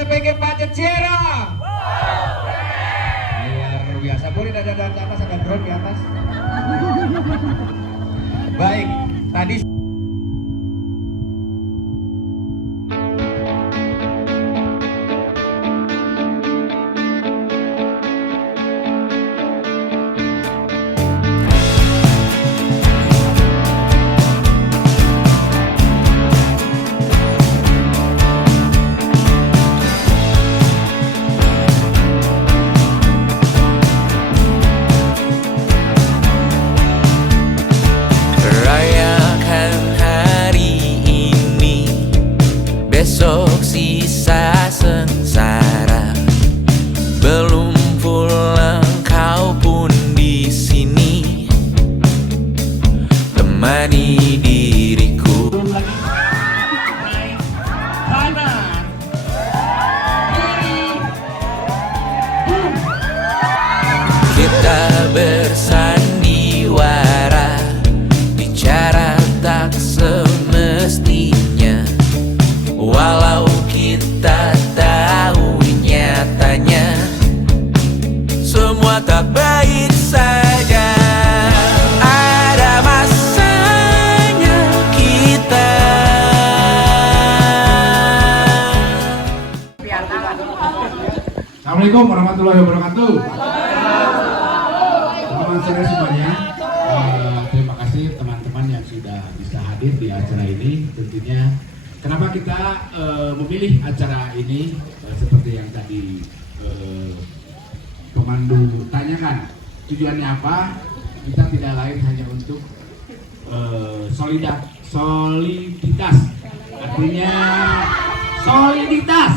SPPG Pacet Ciherang. Luar biasa, boleh ada ke atas, ada drone di atas. Baik, tadi besok sisa sengsara, belum pulang kau pun di sini temani diriku. Kita bersandiwara, bicara tak semestinya. Walau kita tahu nyatanya semua tak baik saja. Ada masanya kita. Assalamualaikum warahmatullahi wabarakatuh. Selamat sore semuanya. Terima kasih teman-teman yang sudah bisa hadir di acara ini. Tentunya kenapa kita memilih acara ini seperti yang tadi pemandu tanyakan, tujuannya apa? Kita tidak lain hanya untuk soliditas, artinya soliditas,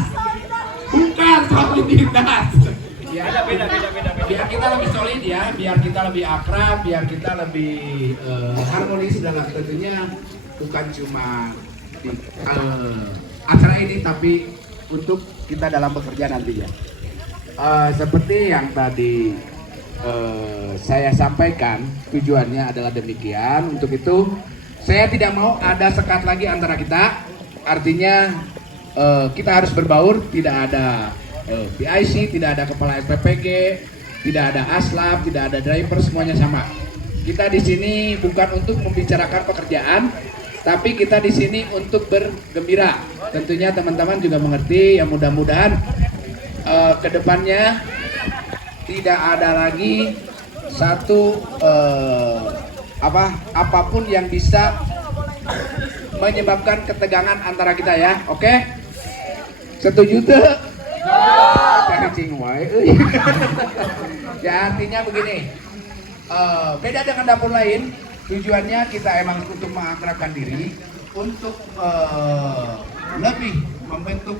bukan soliditas. Ya, beda. Biar kita lebih solid ya, biar kita lebih akrab, biar kita lebih harmonis dalam, tentunya bukan cuma acara ini tapi untuk kita dalam bekerja nantinya. Seperti yang tadi saya sampaikan, tujuannya adalah demikian. Untuk itu saya tidak mau ada sekat lagi antara kita, artinya kita harus berbaur. Tidak ada PIC, tidak ada kepala SPPG, tidak ada aslab, tidak ada driver, semuanya sama. Kita di sini bukan untuk membicarakan pekerjaan, tapi kita di sini untuk bergembira. Tentunya teman-teman juga mengerti, ya mudah-mudahan kedepannya tidak ada lagi satu apapun yang bisa menyebabkan ketegangan antara kita ya. Oke? Setuju tuh? Ya artinya begini, beda dengan dapur lain. Tujuannya kita emang untuk mengakrabkan diri, untuk lebih membentuk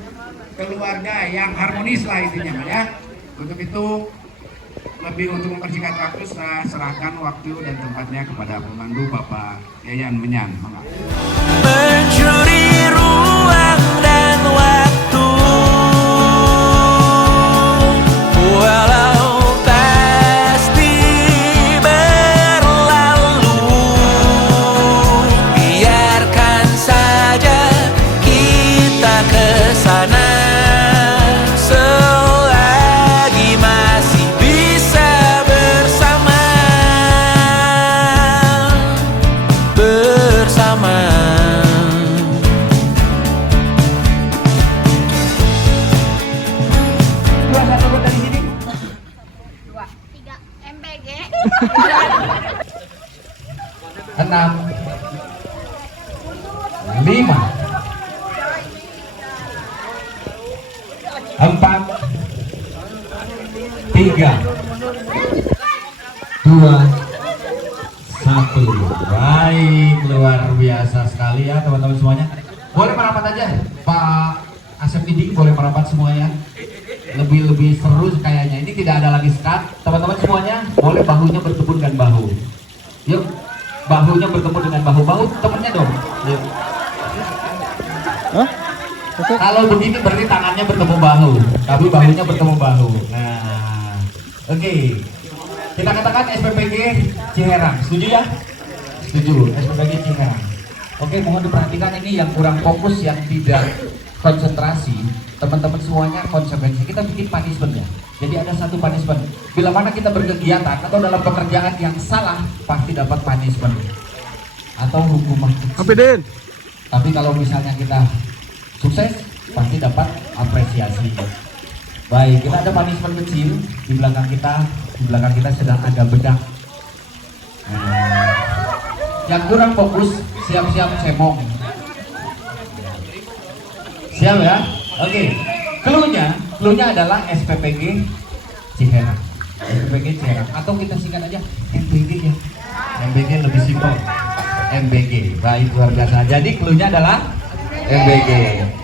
keluarga yang harmonis lah intinya ya. Untuk itu lebih untuk mempersingkat waktu, saya serahkan waktu dan tempatnya kepada pemandu Bapak Yayan Menyan. Mencuri ruang dan waktu, walau pasti berlalu, biarkan saja kita kesana selagi masih bisa bersama. Enam, lima, empat, tiga, dua, satu. Baik, luar biasa sekali ya teman-teman semuanya. Boleh merapat aja, Pak Asep Iding, boleh merapat semuanya. Lebih seru kayaknya. Ini tidak ada lagi sekat. Teman-teman semuanya boleh bahunya bertemu dengan bahu. Yuk, bahunya bertemu dengan bahu temennya dong. Yuk. Hah? Okay. Kalau begini berarti tangannya bertemu bahu, tapi bahunya bertemu bahu. Nah, oke. Kita katakan SPPG Ciherang. Setuju ya? Setuju. SPPG Ciherang. Oke, mohon diperhatikan ini yang kurang fokus, yang tidak konsentrasi. teman-teman semuanya konsekuensi. Kita bikin punishment ya. Jadi ada satu punishment. Bila mana kita berkegiatan atau dalam pekerjaan yang salah, pasti dapat punishment atau hukuman kecil. Tapi kalau misalnya kita sukses, pasti dapat apresiasi. Baik, kita ada punishment kecil di belakang kita. Di belakang kita sedang ada bedak. Yang kurang fokus, siap-siap cemong. Siap ya? Oke. Cluenya adalah SPPG Ciherang. SPPG Ciherang atau kita singkat aja MBG ya. MBG lebih simpel. MBG. Baik, luar biasa. Jadi cluenya adalah MBG.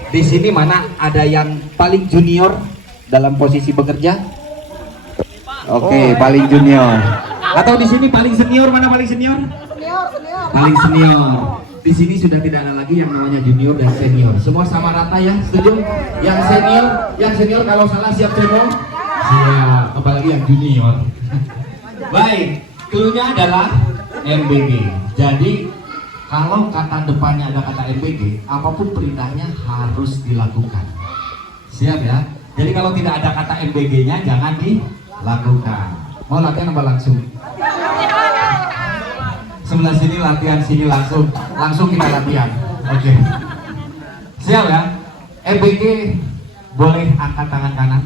Di sini mana ada yang paling junior dalam posisi bekerja? Oke, paling junior. Atau di sini paling senior, mana paling senior? Paling senior. Di sini sudah tidak ada lagi yang namanya junior dan senior. Semua sama rata ya, setuju? Yang senior kalau salah siap cemong? Siap, apalagi yang junior. Baik, cluenya adalah MBG. Jadi kalau kata depannya ada kata MBG, apapun perintahnya harus dilakukan. Siap ya? Jadi kalau tidak ada kata MBG-nya jangan dilakukan. Mau latihan apa langsung? Sebelah sini latihan, sini langsung kita latihan. Oke. Siap ya? MBG boleh angkat tangan kanan.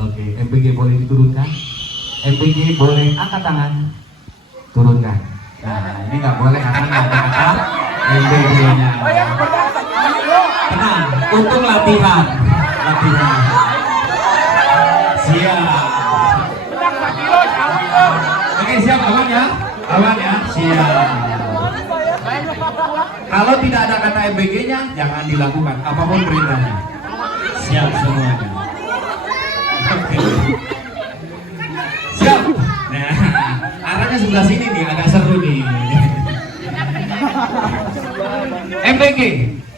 Oke, MBG boleh diturunkan. MBG boleh angkat tangan, turunkan. Nah, ini nggak boleh karena nggak ada kata MBG-nya. Tenang, untuk latihan. Siap. Oke, siap, aman ya? Aman ya? Siap. Kalau tidak ada kata MBG-nya, jangan dilakukan apapun perintahnya. Siap semuanya. Oke. Siap. Nah, arahnya sebelah sini nih, agak seru nih.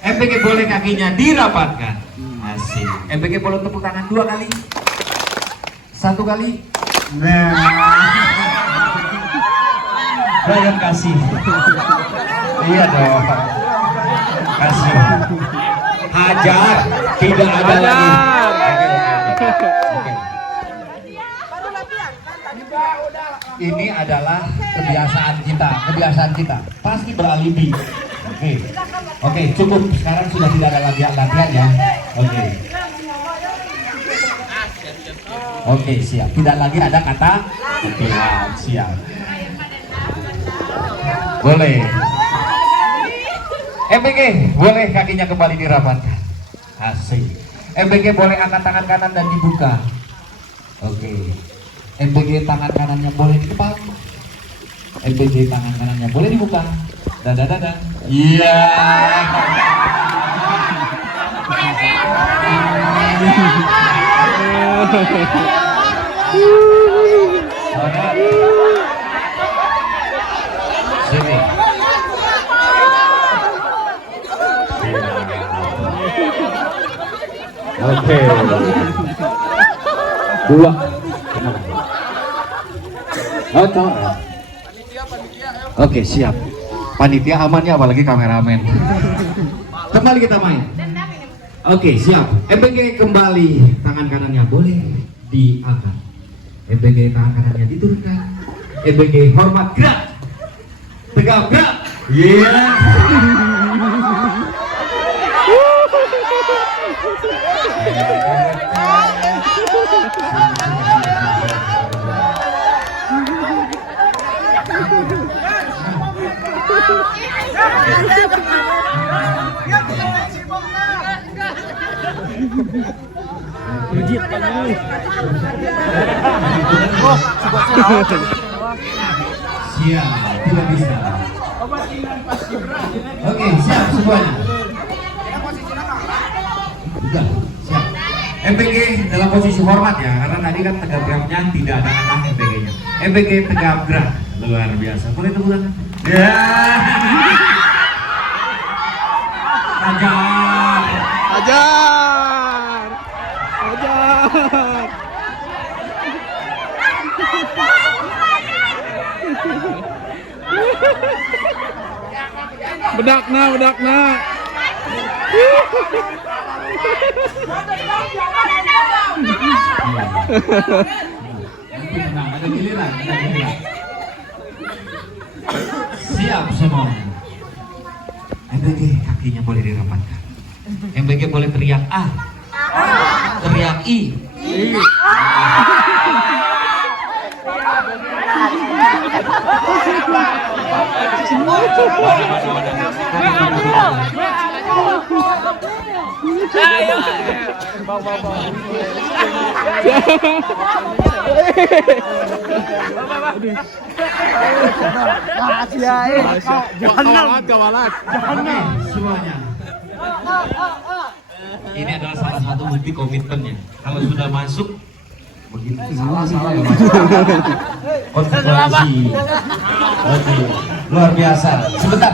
MBG boleh kakinya dirapatkan. Asik. MBG boleh tepuk tangan 2 kali. 1 kali. Nah. Brian kasih. Iya dong. Kasih. Hajar. Tidak ada lagi. Oke. Ini adalah kebiasaan kita. Pasti beralibi. Oke, cukup. Sekarang sudah tidak ada latihan ya. Oke, siap. Tidak lagi ada kata siap. Boleh. MBG boleh kakinya kembali dirapatkan. Asik. MBG boleh angkat tangan kanan dan dibuka. Oke. MBG tangan kanannya boleh dikepak. MBG tangan kanannya boleh dibuka. Dada. Iya. Sini. Oke. 2. Oke, siap. Panitia amannya apalagi kameramen. Kembali kita main. Oke, siap. MBG kembali, tangan kanannya boleh diangkat. MBG tangan kanannya diturunkan. MBG hormat gerak. Tegap gerak. Iya. Siap, tidak bisa. Oke, siap semuanya. Sudah, siap. MBG dalam posisi hormat ya, karena tadi kan tegap geraknya tidak ada kata MBG-nya. MBG tegap gerak, luar biasa. Boleh tepuk tangan? Ya. Ajar. Bedakna. Nanti menang, ada giliran, ada giliran. Siap semuanya. MBG kakinya boleh dirapatkan. MBG boleh teriak A, teriak I. Semuanya. Ini adalah salah satu bukti komitmennya. Kalau sudah masuk begitu salah ya masuk. Konsentrasi. Oke, luar biasa. Sebentar.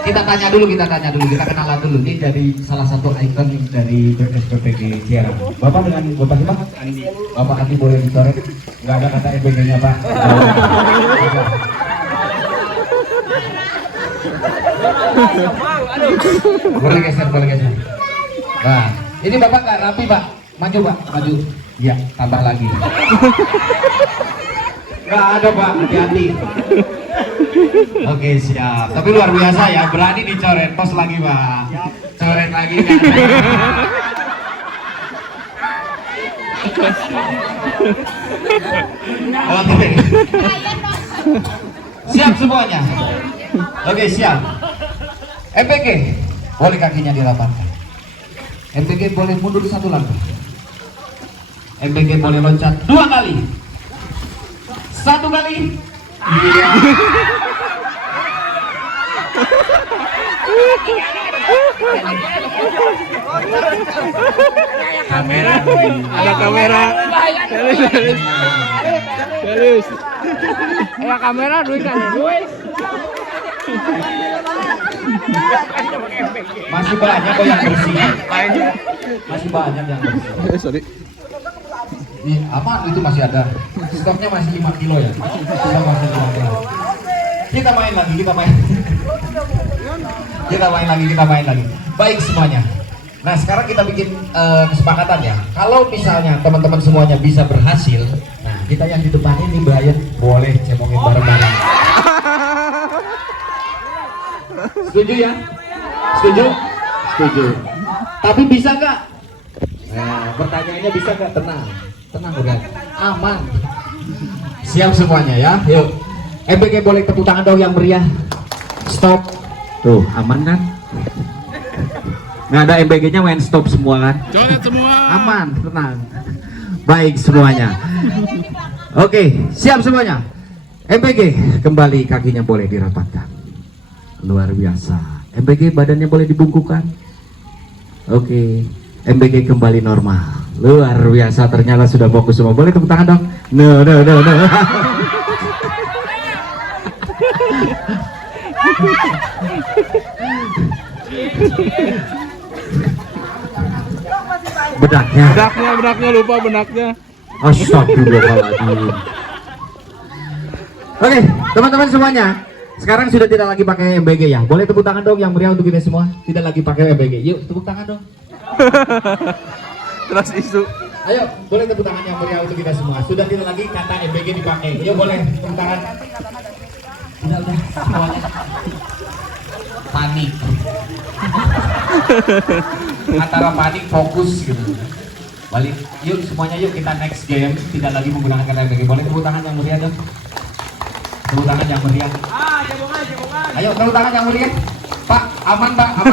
Kita tanya dulu, kita kenalan dulu. Ini dari salah satu ikon dari SPPG Ciherang. Bapak dengan Bapak siapa? Andi. Bapak Andi boleh dicoret? Nggak ada kata SPPG-nya Pak. Boleh geser. Nah, ini Bapak nggak rapi Pak. Maju Pak, maju. Ya, tambah lagi. Nggak ada Pak, hati-hati. Oke, siap. Tapi luar biasa ya, berani dicoret. Pos lagi Pak. Coret lagi kan. Oke. Siap semuanya. Oke, siap. MPG boleh kakinya dirapatkan. MPG boleh mundur 1 langkah. MPG boleh loncat 2 kali. 1 kali. Iya. Kamera. Ada kamera. Serius. Ya kamera duit kan. Masih banyak kok yang bersih. Masih banyak yang bersih. Sorry. Aman, itu masih ada. Stoknya masih 5 kilo ya. Kita masih 5 kilo. Kita main lagi. Kita main lagi. Baik semuanya. Nah, sekarang kita bikin kesepakatan ya. Kalau misalnya teman-teman semuanya bisa berhasil, nah kita yang di depan ini Brian boleh cemongin bareng-bareng. Setuju ya? Setuju. Tapi bisa nggak? Nah, pertanyaannya bisa nggak? Tenang udah, aman. Siap semuanya ya. Yuk, MBG boleh tepuk tangan dong yang meriah. Stop. Tuh, aman kan? Nggak ada MBG-nya main stop semua kan? Coret semua. Aman, tenang. Baik semuanya. Oke, siap semuanya. MBG kembali kakinya boleh dirapatkan. Luar biasa. MBG badannya boleh dibungkukkan. Oke, MBG kembali normal. Luar biasa, ternyata sudah fokus semua. Boleh tepuk tangan dong. No. Benaknya lupa benaknya. Astagfirullahaladzim. Oke, teman-teman semuanya. Sekarang sudah tidak lagi pakai MBG ya. Boleh tepuk tangan dong yang meriah untuk kita semua. Tidak lagi pakai MBG. Yuk, tepuk tangan dong. Terus isu. Ayo, boleh tepuk tangan yang meriah untuk kita semua. Sudah tidak lagi kata MBG dipakai. Yuk, boleh tepuk tangan. Tidak udah semuanya. Panik. Antara panik fokus gitu. Balik. Yuk semuanya, yuk kita next game. Tidak lagi menggunakan kata MBG. Boleh tepuk tangan yang meriah dong. Tepuk tangan yang meriah. Ayo tepuk tangan yang meriah. Pak, aman Pak, aman.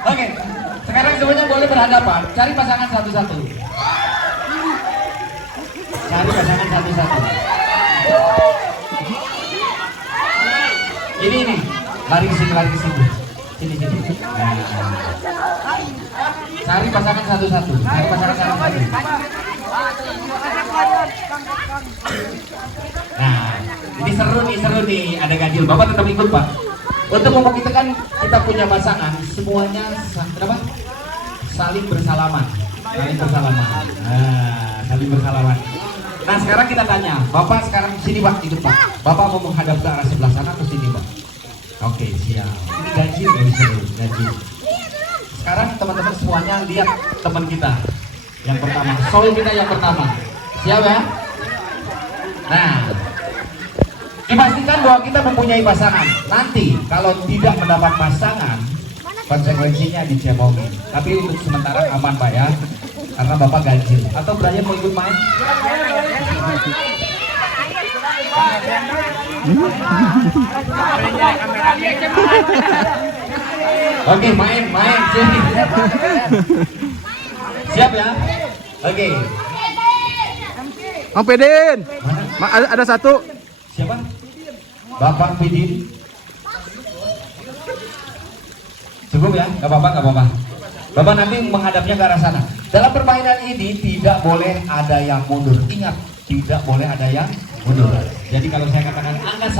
Oke, sekarang semuanya boleh berhadapan. Cari pasangan satu-satu. Ini lari ke sini. Sini. Nah. Cari pasangan satu-satu. Nah, ini seru nih. Ada ganjil. Bapak tetap ikut Pak. Untuk membuktikan kita punya pasangan, semuanya saling bersalaman. Saling bersalaman. Nah, sekarang kita tanya, Bapak sekarang sini Pak, ikut Pak. Bapak mau menghadap ke arah sebelah sana atau sini Pak? Oke, siap. Ini ganjil loh, seru, ganjil. Sekarang teman-teman semuanya lihat teman kita yang pertama, soul kita yang pertama. Siap ya? Nah, dipastikan bahwa kita mempunyai pasangan. Nanti kalau tidak mendapat pasangan, konsekuensinya dicemongin. Tapi untuk sementara aman Pak ya, karena Bapak ganjil. Atau Brian mau ikut main? Oke, main sini. Siap ya? Oke. Mang Pedin. Ada satu. Siapa? Bapak Pidin. Cukup ya? Gak apa-apa. Bapak nanti menghadapnya ke arah sana. Dalam permainan ini tidak boleh ada yang mundur. Ingat, tidak boleh ada yang mundur. Jadi kalau saya katakan angka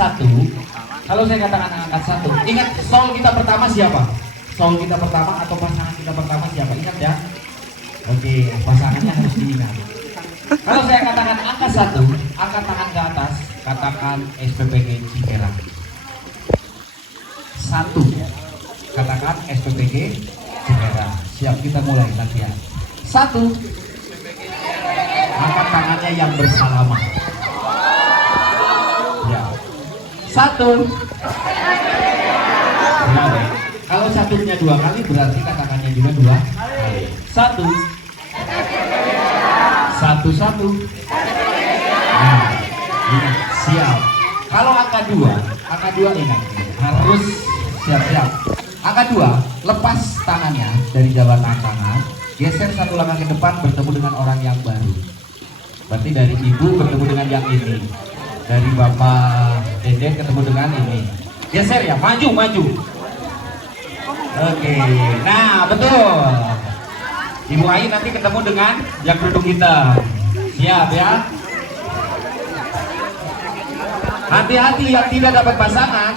1, ingat soul kita pertama siapa? Soul kita pertama atau pasangan kita pertama siapa? Ingat ya. Oke, pasangannya harus diingat. Kalau saya katakan angka 1, angkat tangan ke atas, katakan SPPG Ciherang. 1, katakan SPPG Ciherang. Siap, kita mulai latihan. 1, angkat tangannya yang bersalaman. Ya. 1. Nah, kalau satunya 2 kali berarti katakannya juga 2 kali. 1. 1. Nah, ingat, siap. Kalau angka 2 ingat harus siap-siap. Angka 2, lepas tangannya dari jabatan tangan, geser 1 langkah ke depan bertemu dengan orang yang baru. Berarti dari ibu bertemu dengan yang ini, dari bapak dede ketemu dengan ini. Geser ya, maju. Oke, nah betul. Ibu Ai nanti ketemu dengan yang kerudung hitam. Siap ya. Hati-hati yang tidak dapat pasangan,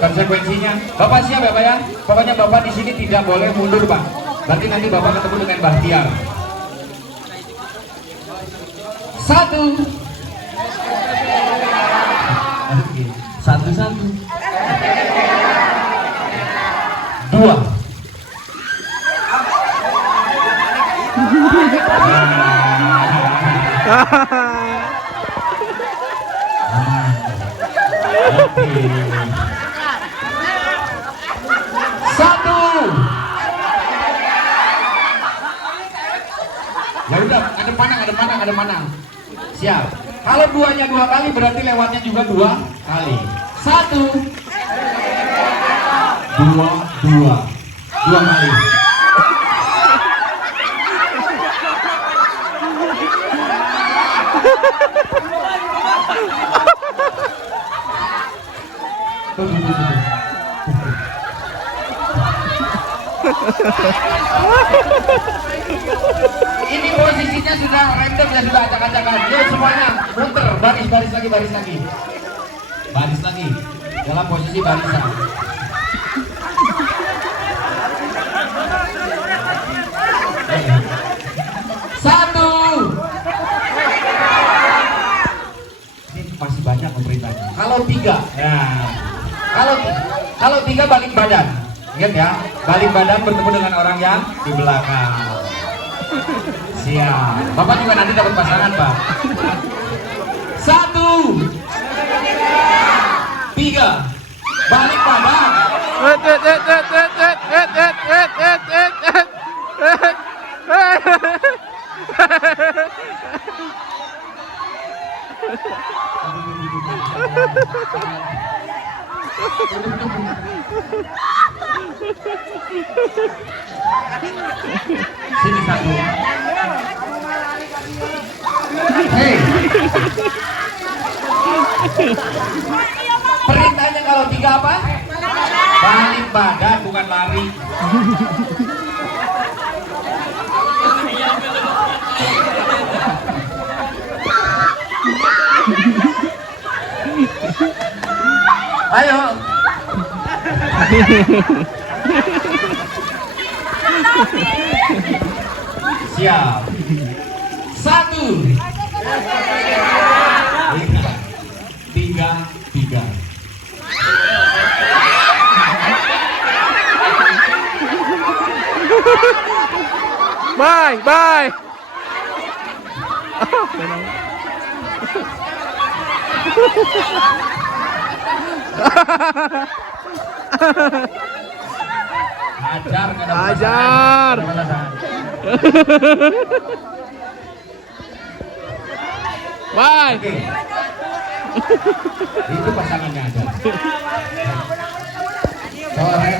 konsekuensinya. Bapak siap ya Pak ya? Pokoknya Bapak di sini tidak boleh mundur Pak. Berarti nanti Bapak ketemu dengan Bahtiar. 1. Oke. 1. 2. Satu. Ya udah, ada mana. Siap. Kalau duanya 2 kali berarti lewatnya juga 2 kali. 1, 2 kali. Ini posisinya sudah random ya, sudah acak-acakan. Yuk semuanya muter, baris lagi. Baris lagi dalam posisi barisan. Satu. Ini masih banyak pemerintahnya. Kalau 3, ya. Kalau 3 balik badan. Ingat ya, balik badan bertemu dengan orang yang di belakang. Siap. Bapak juga nanti dapat pasangan, Pak. 1, 3, balik badan. Sini 1. Hei. Perintahnya kalau 3 apa? Balik badan, bukan lari. Ayo. Siap. 1, 3, 3. Bye, bye. Ajar kada Ajar. Bye. Oke. Itu pasangannya aja. Sore.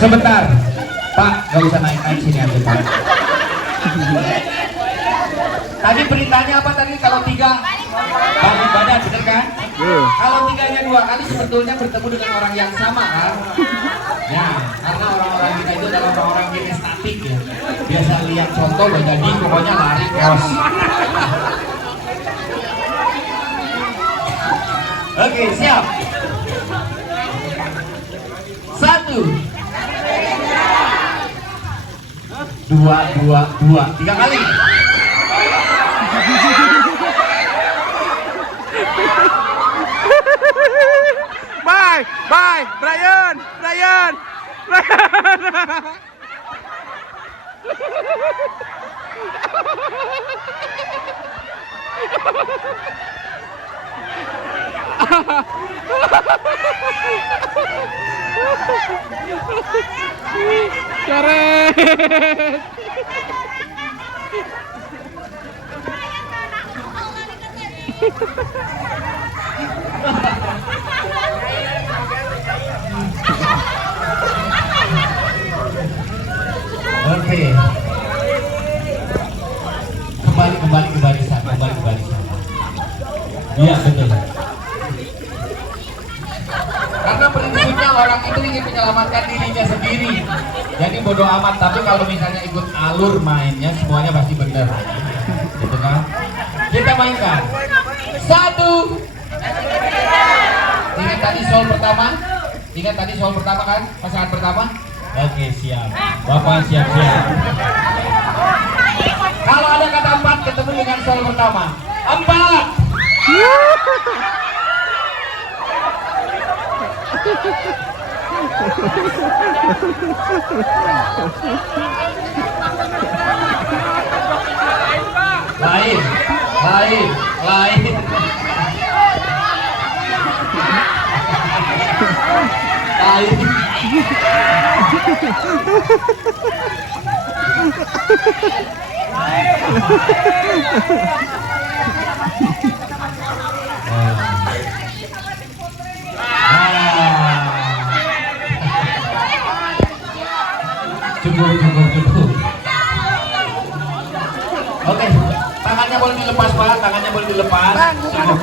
Sebentar, Pak, nggak usah naik sini aja Pak. Tadi beritanya apa tadi kalau 3 balik badan, bener kan? Kalau 3-nya 2 kali sebetulnya bertemu dengan orang yang sama kan? Ya, karena orang-orang kita itu adalah orang-orang kinestetik ya. Biasa lihat contoh udah jadi, pokoknya lari keos. Oke, siap. 1 2 2 2 3 kali. Bye, bye, Brian, Brian, Brian. Keren. Oke. Kembali ke barisan, Iya betul. Karena prinsipnya orang itu ingin menyelamatkan dirinya sendiri. Jadi bodoh amat. Tapi kalau misalnya ikut alur mainnya, semuanya pasti benar. Gitu kan? Kita mainkan. 1. Ingat tadi soal pertama? Ingat tadi soal pertama kan? Pasangan pertama? Oke, siap. Bapak siap-siap. Kalau ada kata 4 ketemu dengan soal pertama. 4. Lain. Cukup. Oke, tangannya boleh dilepas Pak, tangannya boleh dilepas. Cukup.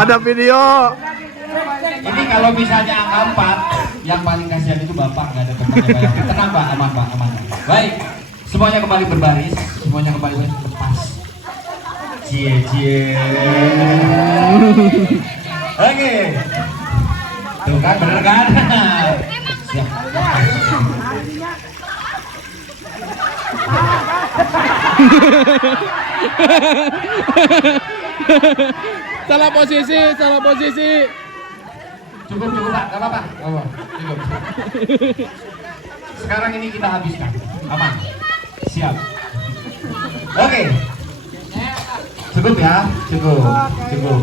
Ada video. Ini kalau misalnya angka 4, yang paling kasihan itu Bapak, nggak ada temannya. Tenang Pak, aman. Baik, semuanya kembali berbaris, lepas. Cie. Oke. Tuh kan, bener kan? Siap. Salah posisi. Cukup Pak, gak apa-apa. Cukup. Sekarang ini kita habiskan. Aman. Siap. Oke. Cukup ya, cukup.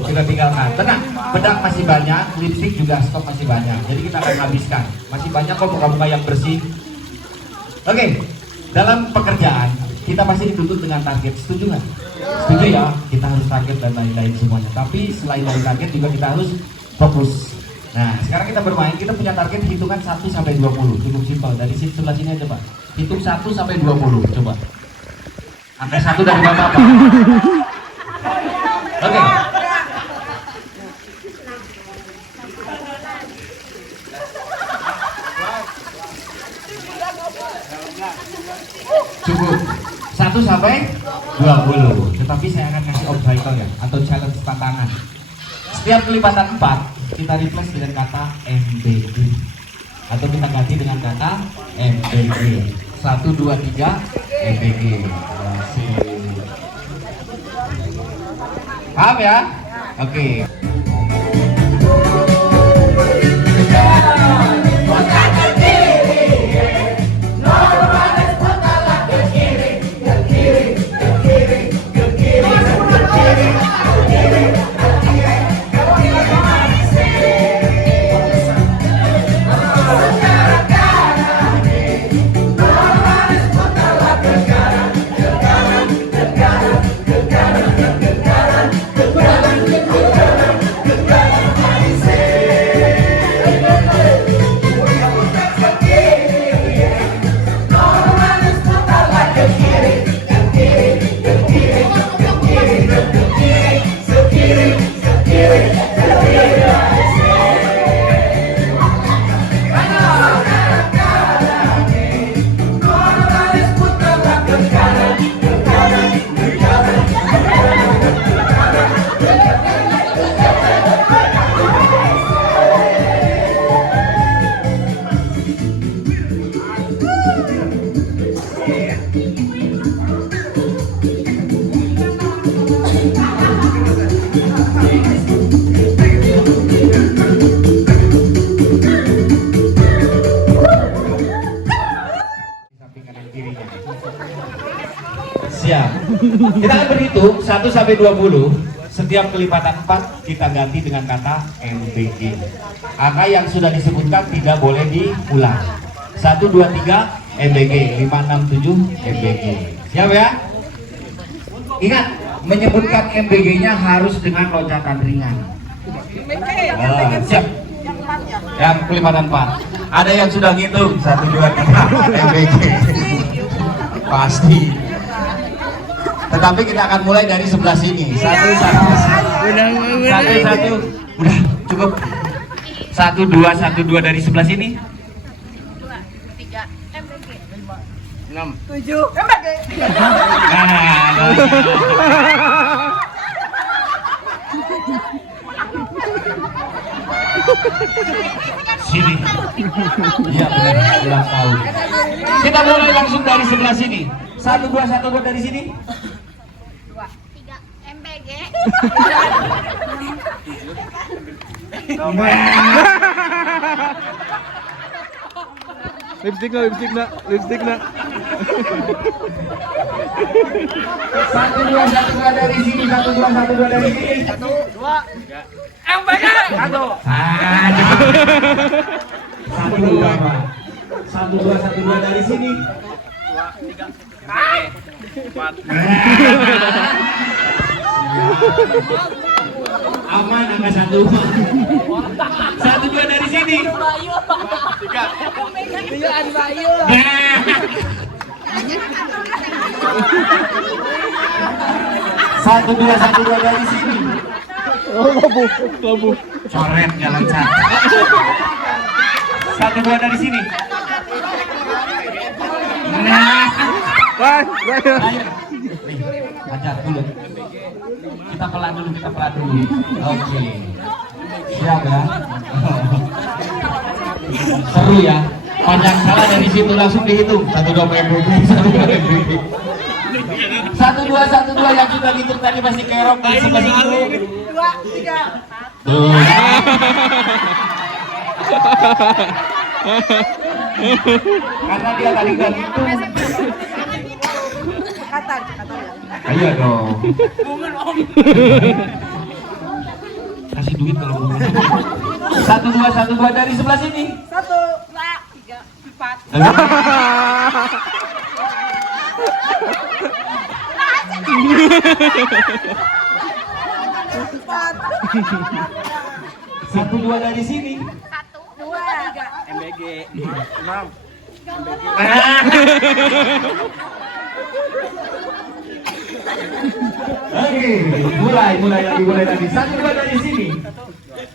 Kita tinggalkan. Tenang, bedak masih banyak, lipstick juga stok masih banyak. Jadi kita akan habiskan. Masih banyak kok muka-muka yang bersih. Oke, dalam pekerjaan kita pasti dituntut dengan target. Setuju nggak? Setuju ya. Kita harus target dan lain-lain semuanya. Tapi selain dari target juga kita harus fokus. Nah, sekarang kita bermain. Kita punya target hitungan 1 sampai 20. Cukup simpel. Dari sebelah sini aja Pak. Hitung 1 sampai 20. Coba. Angka 1 dari Bapak Pak. Oke. Cukup 1 sampai 20. Tetapi saya akan kasih obstacle ya, atau challenge tantangan. Setiap kelipatan 4 kita replace dengan kata MBG, atau kita ganti dengan kata MBG. 1, 2, 3 MBG. Paham ya? Oke. Kita akan berhitung 1 sampai 20. Setiap kelipatan 4 kita ganti dengan kata MBG. Angka yang sudah disebutkan tidak boleh diulang. 1, 2, 3 MBG, 5, 6, 7 MBG. Siap ya? Ingat, menyebutkan MBG-nya harus dengan loncatan ringan. Siap. Yang kelipatan 4. Ada yang sudah ngitung 1, 2, 3 MBG. Pasti. Tetapi kita akan mulai dari sebelah sini. Satu. Udah cukup. 1, 2 dari sebelah sini. 7. Sini. Iya benar, ulang tahun. Kita mulai langsung dari sebelah sini. 1, 2 dari sini. 2, 3 MBG. Lipstick nak. 1, 2 dari sini. 1, 2 dari sini. 1, 2, 3. MBG. 1. 1, 2 dari sini. 2, 3. Aman angka 1. 1, 2 dari sini. 3. Tuyaan Bayu. 1, 2 dari sini. Labu. Coret jalan cat. 1, 2 dari sini. Ayo. Nih, ajar dulu. Kita pelan dulu. Oke. Siap ya. Seru ya. Panjang salah dari situ langsung dihitung. 1, 2 MBG. 1, 2 yang sudah dihitung tadi masih kerok dari sebelah sini dulu. 2, 3. Tuh. Karena dia tadi udah hitung. Ayo dong. Kasih duit kalau mau. 1, 2 dari sebelah sini. 1, 2, 3, 4. Satu dua dari sini. 1, 2, 3 MBG. 6. Oke, mulai lagi. 1, 2 dari sini.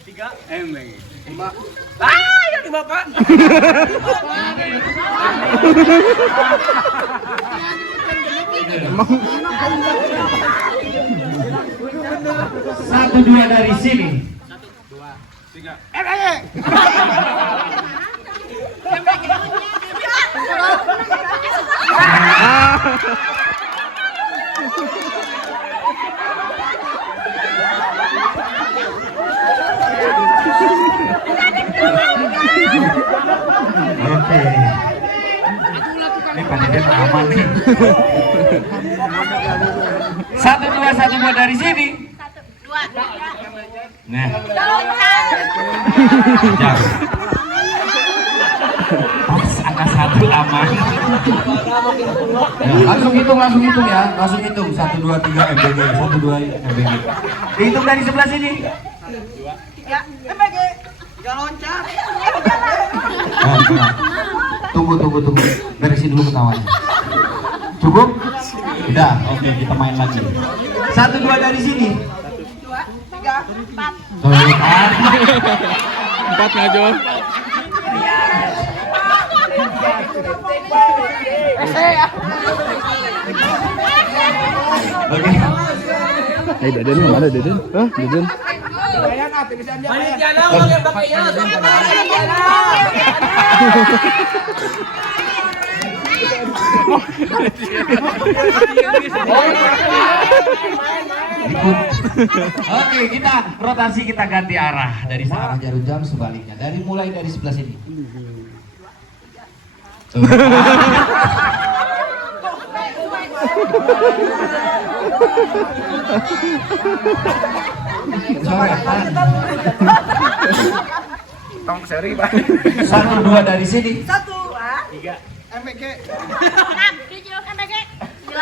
3 MBG. 5. Yang 5 Pak. Satu dua dari sini. 1, 2, 3 MBG. Oke. Ini panitia aman nih. 1, 2 dari sini. 1, 2, 3 Nah, Loncat. jauh. Pas angka 1 aman. Ya, langsung hitung ya. Langsung hitung 1, 2, 3 MBG. 1, 2 MBG. Dihitung dari sebelah sini. 3 MBG. 3 loncat. Nah. Tunggu. Beresin dulu ketawanya. Cukup? Udah, oke kita main lagi. 1, 2 dari sini. 2, 3 4. Tuh kan. 4 ngajol. Oke. Deden yang mana Deden? Hah? Deden? Oke, kita rotasi, kita ganti arah dari arah jarum jam sebaliknya. Mulai dari sebelah sini. Tuh. Coretan. Tong seri Pak. 1, 2 dari sini. 6, 7, MBG 9,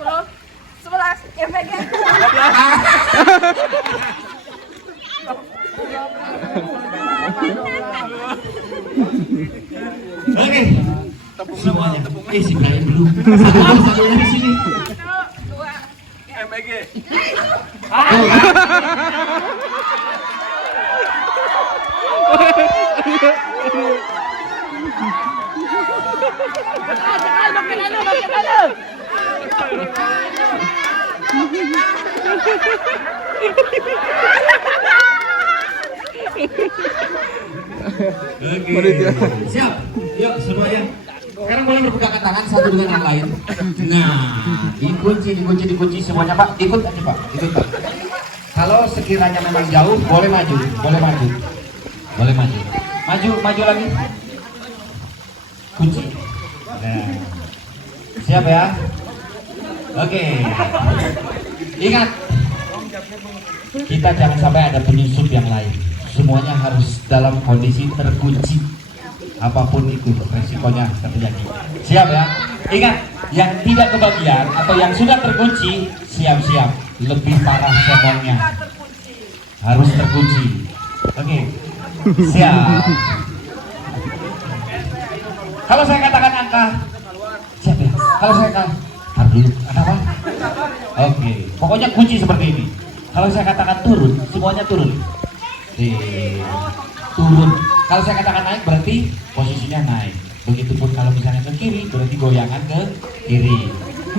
10, 11, MBG. Oke. Semuanya. Si Brian belum. Satu dari sini. 2, MBG. Oke. Siap. Yuk semuanya. Sekarang boleh berpegangan tangan satu dengan yang lain. Nah, dikunci semuanya Pak. Ikut aja Pak. Ikut Pak. Kalau sekiranya memang jauh, boleh maju. Maju lagi. Kunci. Nah. Siap ya. Oke. Ingat. Kita jangan sampai ada penyusup yang lain. Semuanya harus dalam kondisi terkunci. Apapun itu resikonya terjadi. Siap ya. Ingat, yang tidak kebagian atau yang sudah terkunci, siap-siap. Lebih parah cebongnya. Harus terkunci. Oke. Siap. Kalau saya katakan angka, siap ya. Kalau saya katakan, dulu, apa? Oke. Pokoknya kunci seperti ini. Kalau saya katakan turun, semuanya turun. Turun. Kalau saya katakan naik berarti posisinya naik. Begitupun kalau misalnya ke kiri berarti goyangan ke kiri.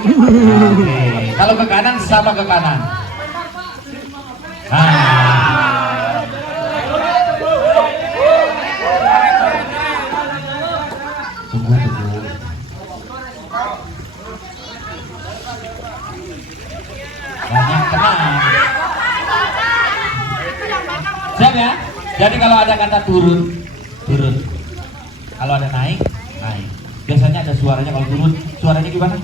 Oke. Kalau ke kanan sama ke kanan. Nah. Tunggu. Banyak tenang. Siap ya? Jadi kalau ada kata turun. Kalau ada naik. Biasanya ada suaranya kalau turun. Suaranya gimana?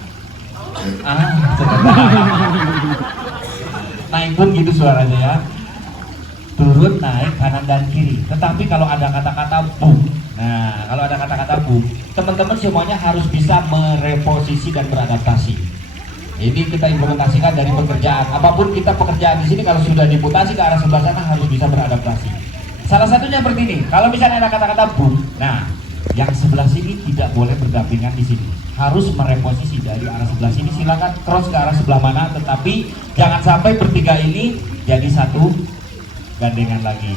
Naik pun gitu suaranya ya. Turun, naik, kanan dan kiri. Tetapi kalau ada kata-kata boom. Nah, kalau ada kata-kata boom, teman-teman semuanya harus bisa mereposisi dan beradaptasi. Ini kita implementasikan dari pekerjaan. Apapun kita pekerjaan di sini kalau sudah dimutasi ke arah sebelah sana harus bisa beradaptasi. Salah satunya seperti ini. Kalau misalnya ada kata-kata boom, nah yang sebelah sini tidak boleh berdampingan di sini. Harus mereposisi dari arah sebelah sini. Silakan cross ke arah sebelah mana, tetapi jangan sampai bertiga ini jadi satu gandengan lagi.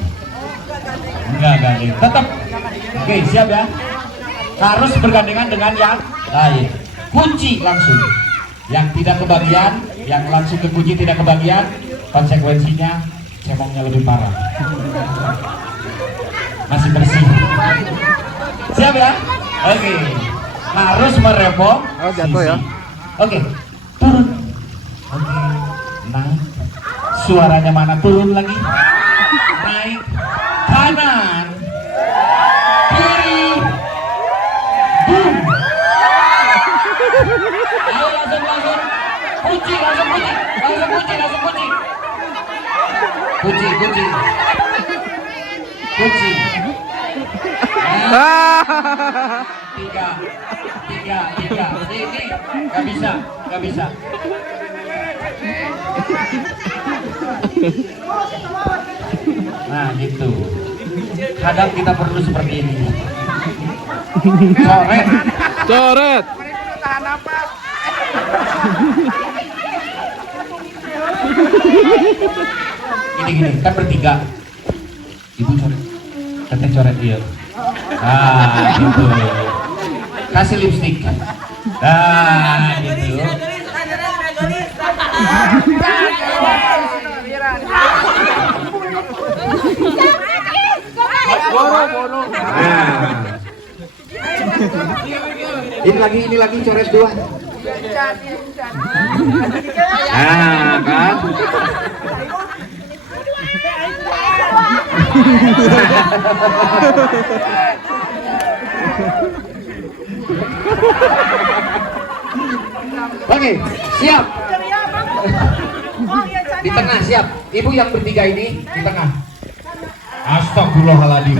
Enggak gandeng. Tetap. Oke, siap ya. Harus bergandengan dengan yang lain. Kunci langsung. Yang tidak kebagian, yang langsung ke kunci tidak kebagian, konsekuensinya cebongnya lebih parah. Masih bersih. Siap ya? Oke. Harus merepo. Oh, jatuh ya. Oke. Turun. Oke. Naik. Suaranya mana? Turun lagi. Naik. Kanan. Kiri. Boom. Ayo langsung. Kunci. Tiga. Ini nggak bisa. Nah gitu. Kadang kita perlu seperti ini. Coret. Gini, kan bertiga. Ibu coret. Teteh coret dia. Ah, gitu. Kasih lipstick. Ah, gitu. Nah. Ini lagi coret dua. Nah, kan? Oke, siap. Di tengah siap. Ibu yang bertiga ini di tengah. Astagfirullahaladzim.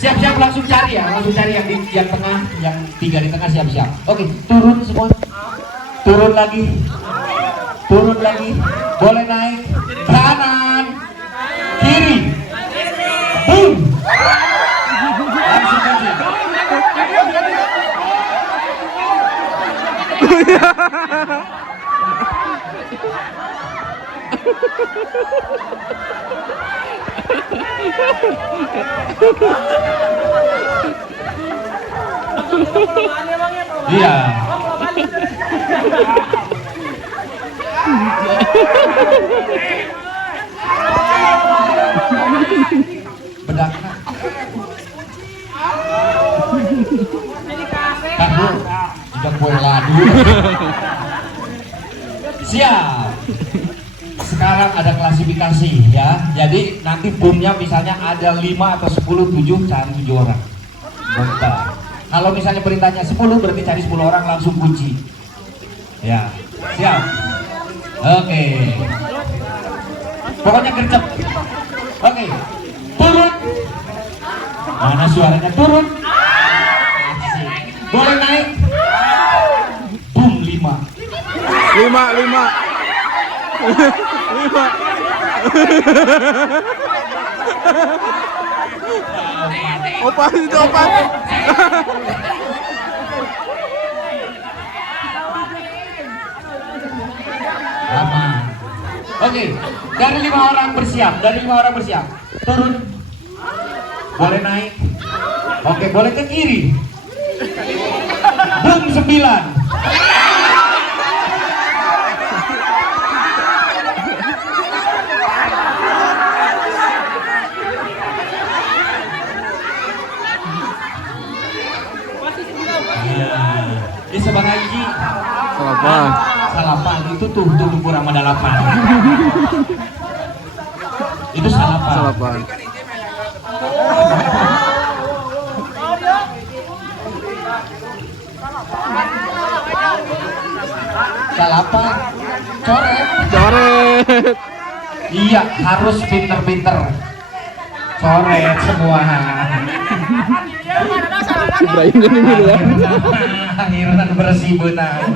Siap-siap langsung cari ya, langsung cari yang tengah, yang tiga di tengah siap-siap. Oke, turun semua. Turun lagi. Turun lagi. Boleh naik. Kanan. Kiri. Boom. Langsung aja. Iya. Bedakna. Kamu sudah kue ladu. Siap. Sekarang ada klasifikasi ya. Jadi nanti boomnya misalnya ada 5 atau 10, 7, cari 7 orang. Bentar. Kalau misalnya perintahnya 10 berarti cari 10 orang langsung kunci. Ya, siap. Oke. Pokoknya gercep. Oke. Turun. Mana suaranya turun? Asik. Boleh naik. Boom 5. 5. Opas itu opas. Lama. Oke, dari 5 orang bersiap, turun. Boleh naik. Oke, boleh ke kiri. Boom 9. Di sebelah lagi. Salapan itu tuh kurang ada 8. Itu salapan. Salapan. Coret. Iya, harus pinter-pinter. Coret semua. Ibrahim jadi dulu ya. Akhirnya bersih benang.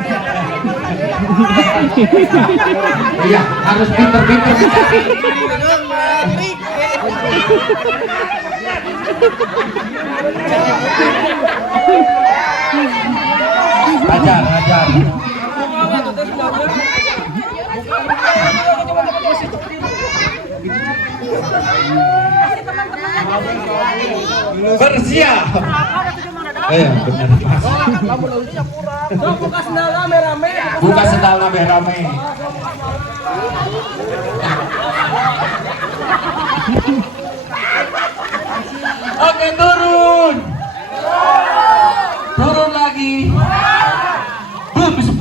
Iya, harus pinter-pinter dicari. Ajar. Bersiap. Benar. Buka sendal rame-rame. Buka sendal rame-rame. Oke, turun. Turun lagi. Boom 10.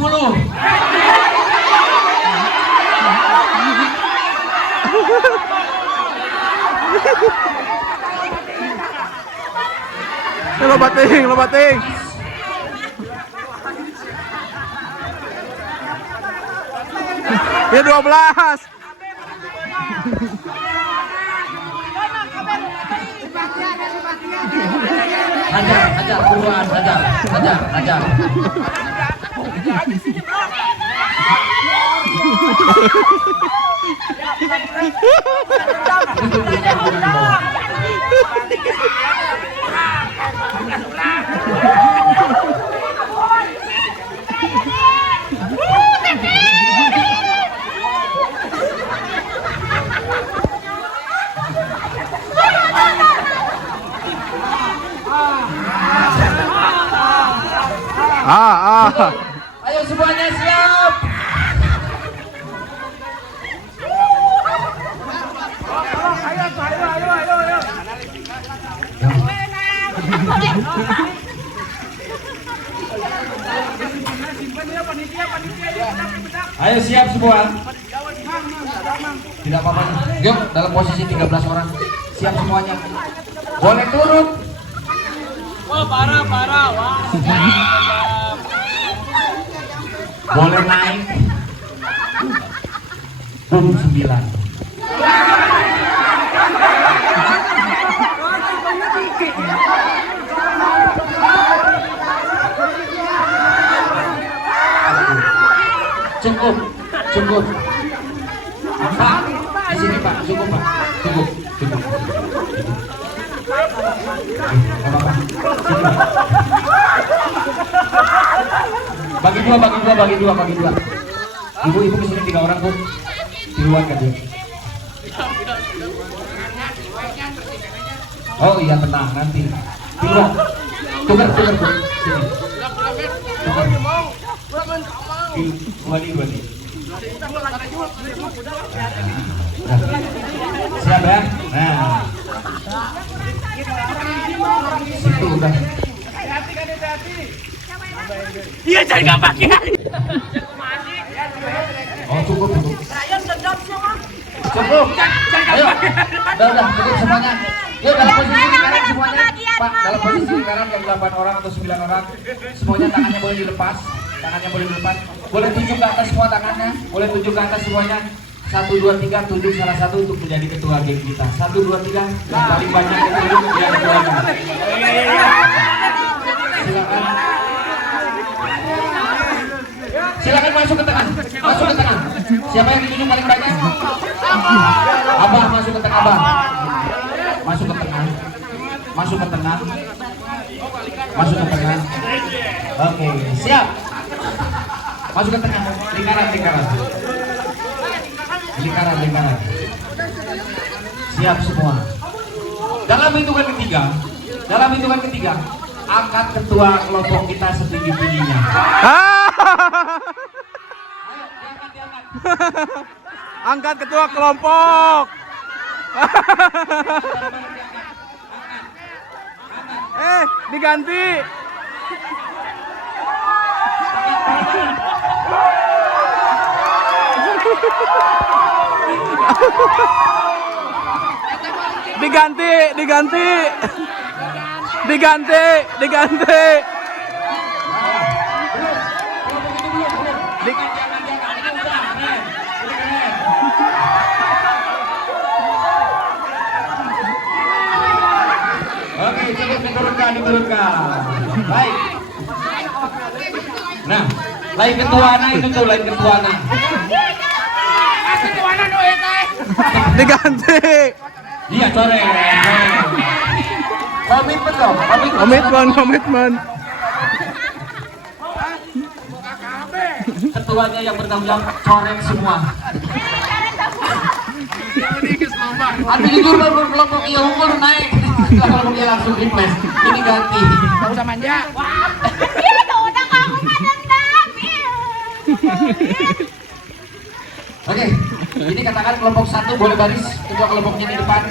Lobating. Ya 12. Hajar buruan, hajar. Ayo semuanya siap. Ayo siap semua. Tidak apa-apa. Yuk dalam posisi 13 orang. Siap semuanya. Boleh turun. Wah, parah. Wah. boleh naik. 9. Cukup, cukup. Pak, di sini Pak, cukup Pak, cukup. Nggak apa-apa. Sini, Pak. Bagi dua. Ibu di sini 3 orang Bu. Di luar kan dia. Oh iya tenang nanti. Di luar. Tukar Bu. Sini. Tukar. Dua nih. Siap ya? Nah. Situ udah. Iya jadi nggak pakai. Oh cukup. Cukup. Ayo. Udah cukup semuanya. Yuk dalam posisi lingkaran semuanya. Pak, dalam posisi lingkaran yang 8 orang atau 9 orang. Semuanya tangannya boleh dilepas. Boleh tunjuk ke atas semua tangannya. Boleh tunjuk ke atas semuanya. 1, 2, 3 tunjuk salah satu untuk menjadi ketua geng kita. 1, 2, 3 yang paling banyak tunjuk yang ketuanya. Silakan masuk ke tengah. Siapa yang ditunjuk paling banyak? Abah masuk ke tengah, Abah. Masuk ke tengah. Oke, siap. Masuk ke tengah. Lingkaran. Siap semua. Dalam hitungan ketiga, angkat ketua kelompok kita setinggi-tingginya. Angkat ketua kelompok. Diganti. Diganti. Oke, cukup diturunkan. Baik. Nah, lain ketuana itu tuh, lain ketuana. Diganti. Iya, coret. Komitmen dong, Komitmen. Ketuanya yang bertanggung jawab coret semua. Aduh jujur baru kelompok iya unggul naik. Kelompoknya langsung replace. Ini ganti. Iya, udah kamu mah dendam. Oke, ini katakan kelompok 1 boleh baris, ketua kelompoknya di depan.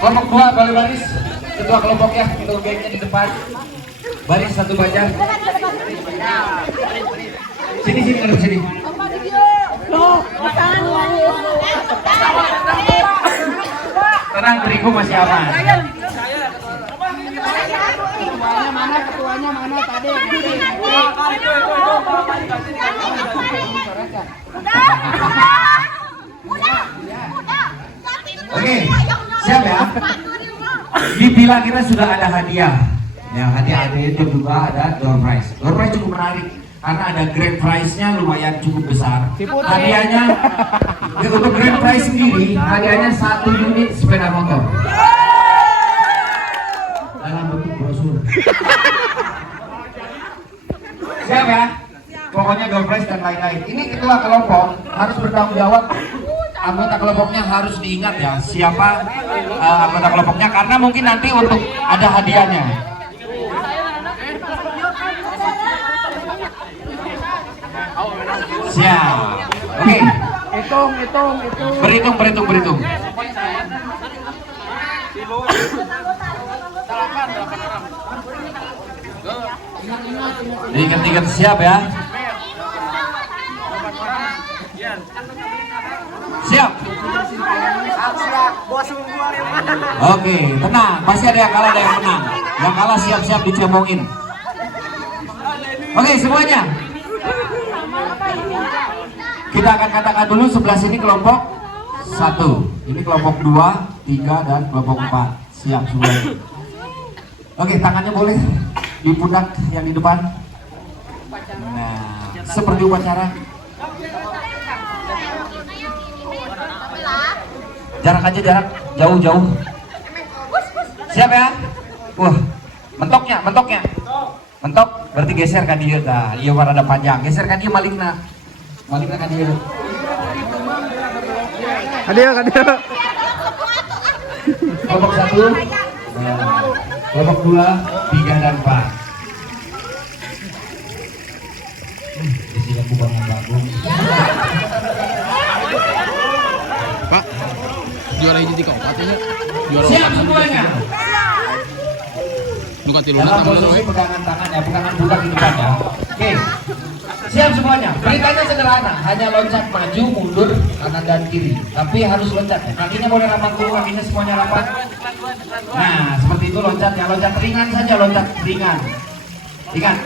Kelompok 2 boleh baris, ketua kelompoknya, ketua gengnya di depan. Baris 1 baja. Sini, ngadep sini. Tenang, terigu masih aman. Ketuanya mana tadi? Udah. Oke, siap ya? Di pila kita sudah ada hadiah. Ya, hadiah itu juga ada door prize. Door prize cukup menarik karena ada grand prize-nya lumayan cukup besar. Hadiahnya untuk grand prize sendiri, hadiahnya 1 unit sepeda motor. Dalam bentuk brosur. Siap ya? Pokoknya door prize dan lain-lain. Ini ketua kelompok harus bertanggung jawab. Anggota kelompoknya harus diingat ya siapa anggota kelompoknya karena mungkin nanti untuk ada hadiahnya. Siap. Oke. Berhitung. Diingat-ingat siap ya. Siap. Oke, tenang. Pasti ada yang kalah, ada yang menang. Yang kalah siap-siap dicemongin. Oke, semuanya. Kita akan katakan dulu sebelah sini kelompok 1. Ini kelompok 2, 3 dan kelompok 4. Siap semua. Oke, tangannya boleh di pundak yang di depan. Nah, seperti upacara. Jarak aja, jarak jauh-jauh. Siap ya? Wah, mentoknya. Mentok berarti geser kan dia dah. Iya warna panjang. Geser kan dia malingna kan dia. Hadir. Kelompok 1, kelompok 2, 3 dan 4. Isi lagu bangun bagus. Pak, juara hiji di kabupaten. Juara Siap semuanya. Nuka tilu Dalam posisi pegangan tangan ya, pegangan budak di depan ya. Oke. Siap semuanya. Beritanya sederhana, hanya loncat maju, mundur, kanan dan kiri. Tapi harus loncat ya. Kakinya boleh rapat dulu, kakinya semuanya rapat. Nah, seperti itu loncat ya. Loncat ringan saja, loncat ringan. Ingat,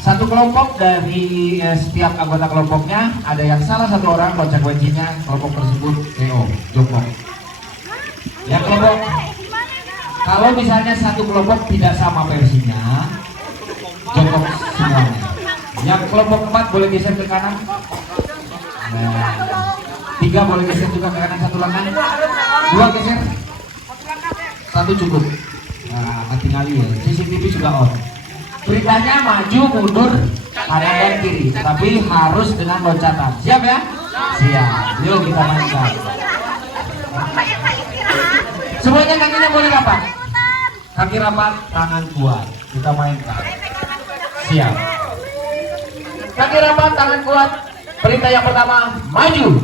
satu kelompok dari setiap anggota kelompoknya ada yang salah satu orang loncat kuncinya, kelompok tersebut KO, jongkok. Ya kelompok. Kalau misalnya satu kelompok tidak sama versinya, jongkok semuanya. Yang kelompok 4 boleh geser ke kanan. Nah, 3 boleh geser juga ke kanan satu lengan. 2 geser. 1 cukup. Nah, tinggal ya. CCTV sudah on. Beritanya maju, mundur, kanan dan kiri. Tapi harus dengan loncatan. Siap ya? Siap. Yuk kita mainkan. Semuanya kakinya boleh rapat. Kaki rapat, tangan kuat. Kita mainkan. Siap. Kaki rapat, tangan kuat. Perintah yang pertama, maju.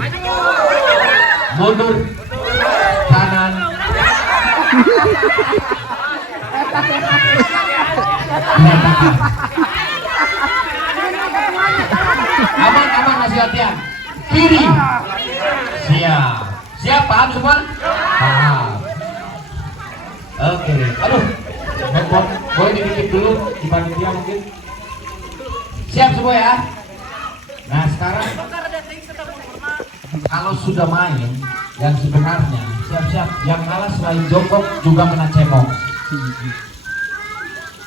Mundur. Kanan. Aman masih latihan. Kiri. Siap. Siap, paham semua? Paham. Oke. Aduh, handphone boleh dititip dulu di panitia mungkin. Siap semua ya. Nah sekarang kalau sudah main yang sebenarnya siap-siap, yang kalah selain jongkok juga kena cemong.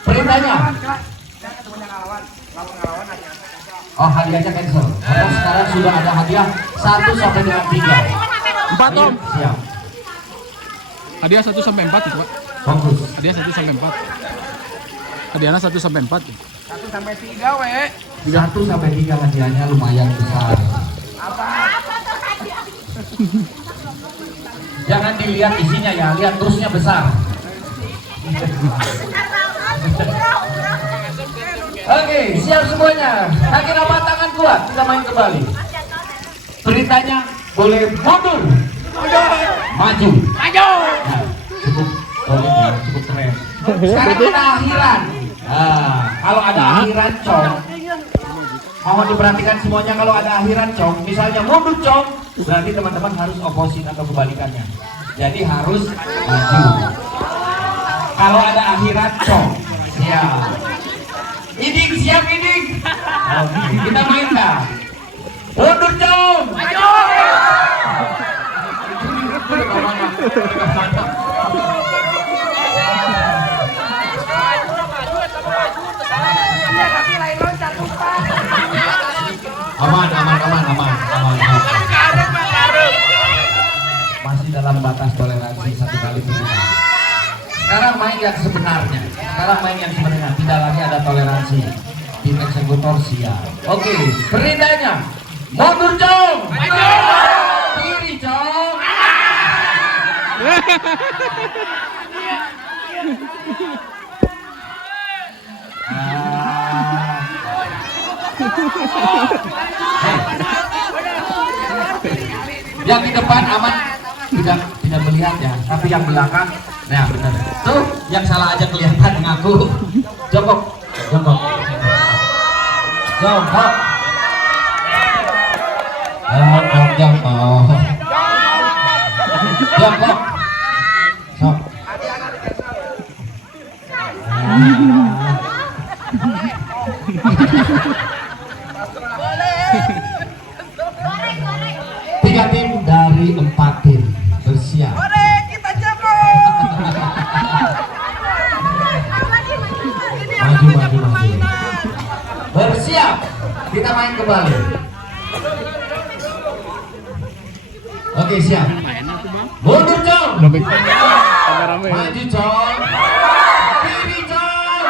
Perintahnya. Oh, hadiahnya cancel. Karena sekarang sudah ada hadiah 1 sampai dengan 3. 4 Om. Siap. Hadiah 1 sampai 4 itu, Pak. Fokus. Hadiah 1 sampai 4. Hadiahnya 1 sampai 4. 1 sampai 3 we. 1 sampai 3 hadiahnya lumayan besar. Jangan dilihat isinya ya, lihat terusnya besar. Oke, siap semuanya. Kaki rapat, tangan kuat. Kita main kembali. Perintahnya boleh mundur, maju. Nah, cukup solid ya, cukup keren. Sekarang ada akhiran. Nah, kalau ada akhiran cong, mohon diperhatikan semuanya. Kalau ada akhiran cong, misalnya mundur cong, berarti teman-teman harus oposit atau kebalikannya. Jadi harus maju. Kalau ada akhiran cong, siap. Iding, siap iding. Kita mainkan. Mundur cong. Maju. Aman. Masih dalam batas toleransi 1 kali putaran. Sekarang main yang sebenarnya. Tidak lagi ada toleransi. Tim eksekutor siap. Oke, perintahnya mundur cong. Kiri cong. Yang di depan aman, tidak melihat ya, tapi yang belakang, nah benar. Tuh, yang salah aja kelihatan ngaku. Jongkok. Jongkok. Sok. maju. Bersiap, kita main kembali. Oke, siap. Mundur, Cong. Maju, Cong. Kiri, Cong.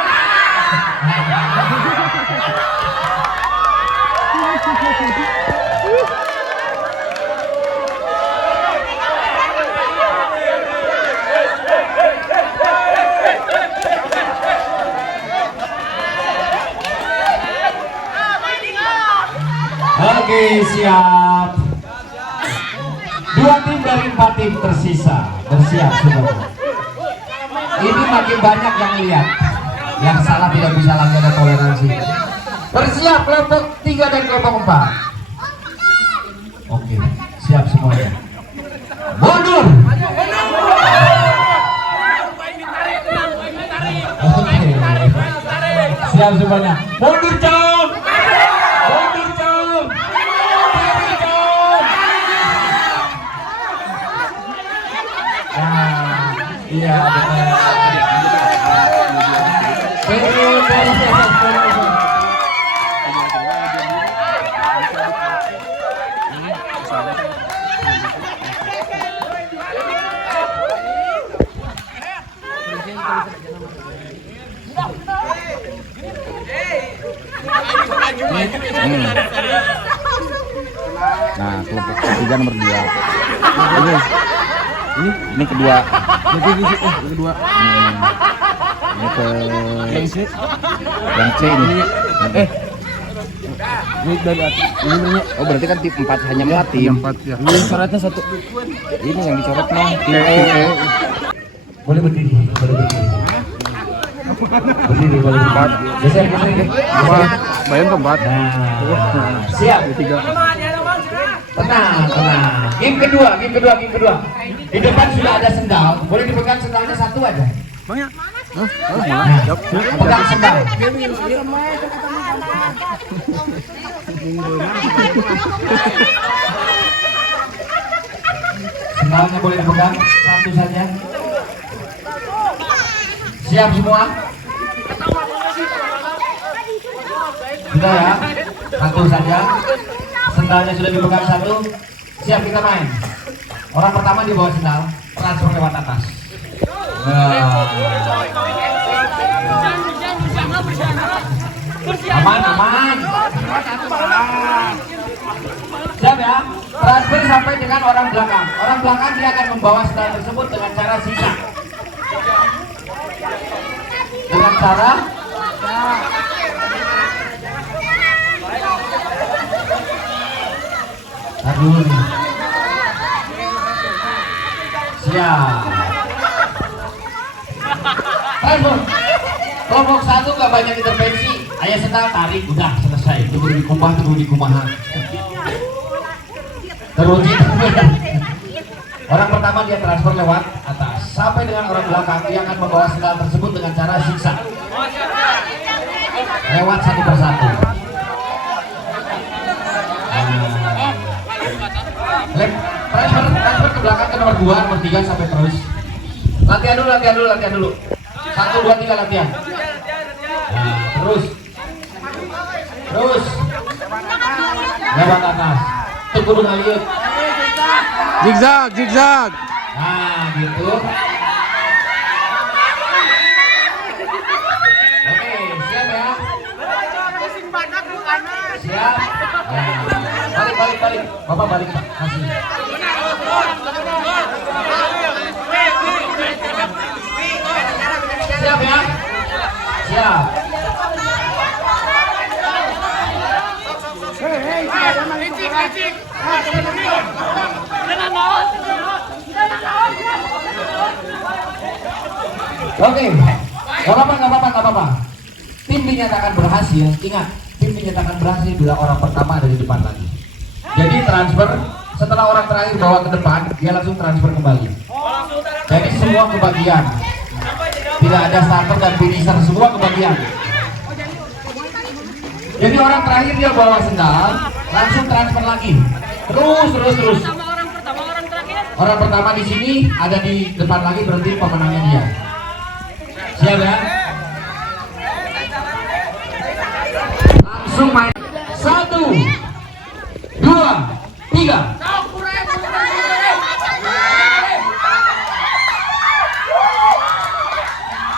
Oke, siap. 2 tim dari 4 tim tersisa. Bersiap semua. Ini makin banyak yang lihat. Yang salah tidak bisa lagi, ada toleransi. Bersiap kelompok 3 dan kelompok 4. Oke, siap semuanya. Mundur. Oke. Siap semuanya. Mundur, Cong. Mundur, Cong. Kiri, Cong. Nah, iya benar. Nah, kelompok ketiga nomor 2. Ini kedua. Ini kedua. Ini ke yang C ini. Ini dari atas. Ini oh berarti kan tim 4 hanya 4 tim. 4 ya. Ini syaratnya 1. Ini yang dicoret mah tim E. Boleh berdiri, boleh berdiri. Berdiri, boleh 4. Geser. Bayang ke 4. Nah, siap. 3. Tenang. Game kedua. Di depan sudah ada sendal. Boleh dipegang sendalnya 1 aja. Nah, pegang sendal. Sendalnya boleh dipegang 1 saja. Siap semua? Sudah ya? 1 saja. Sendalnya sudah dipegang 1. Siap, kita main. Orang pertama di bawah sendal, transfer lewat atas. Aman. Siap ya? Transfer sampai dengan orang belakang. Orang belakang dia akan membawa sendal tersebut dengan cara sisa. Dengan cara aduh nih. Siap. Kelompok 1 gak banyak intervensi. Ayah sendal tarik, udah selesai. Tunggu di kumahan. Teruji. Orang pertama dia transfer lewat atas sampai dengan orang belakang, dia akan membawa sendal tersebut dengan cara siksa lewat 1 persatu. Transfer ke belakang ke nomor 2, nomor 3 sampai terus. Latihan dulu. 1, 2, 3 latihan. Nah, terus lewat atas. Tuh kudu ngaliut. Zigzag. Nah, gitu. Oke, siap ya. Siap. Nah, balik. Bapak balik, Pak. Kasih. Siap ya. Siap. Oke, nggak apa-apa. Tim dinyatakan berhasil. Ingat, tim dinyatakan berhasil bila orang pertama ada di depan lagi. Jadi transfer setelah orang terakhir bawa ke depan, dia langsung transfer kembali. Jadi semua kebagian. Tidak ada starter dan finisher, semua kebagian. Jadi orang terakhir dia bawa sendal, langsung transfer lagi. Terus. Orang pertama di sini ada di depan lagi, berarti pemenangnya dia. Siap ya? Langsung main. 1, 2, 3.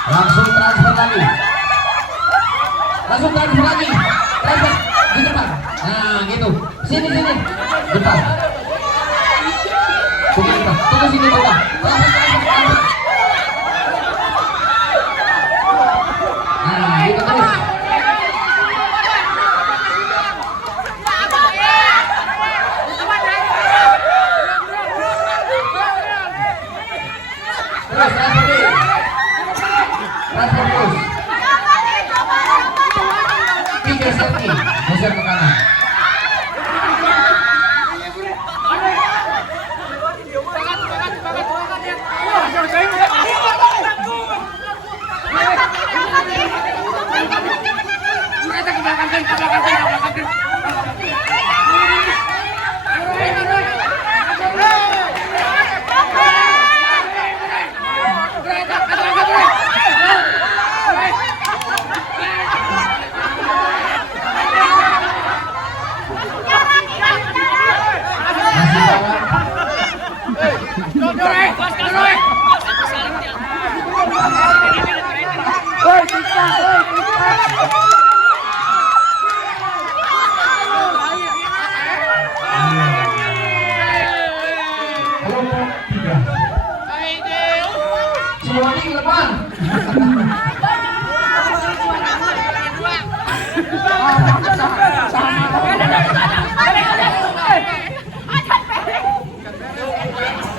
Langsung transfer lagi. Transfer di depan. Nah, gitu. Sini. Depan. Tunggu sini, Bapak. Nah, gitu terus. Transfer terus. Geser ke kanan. Semuanya ke depan.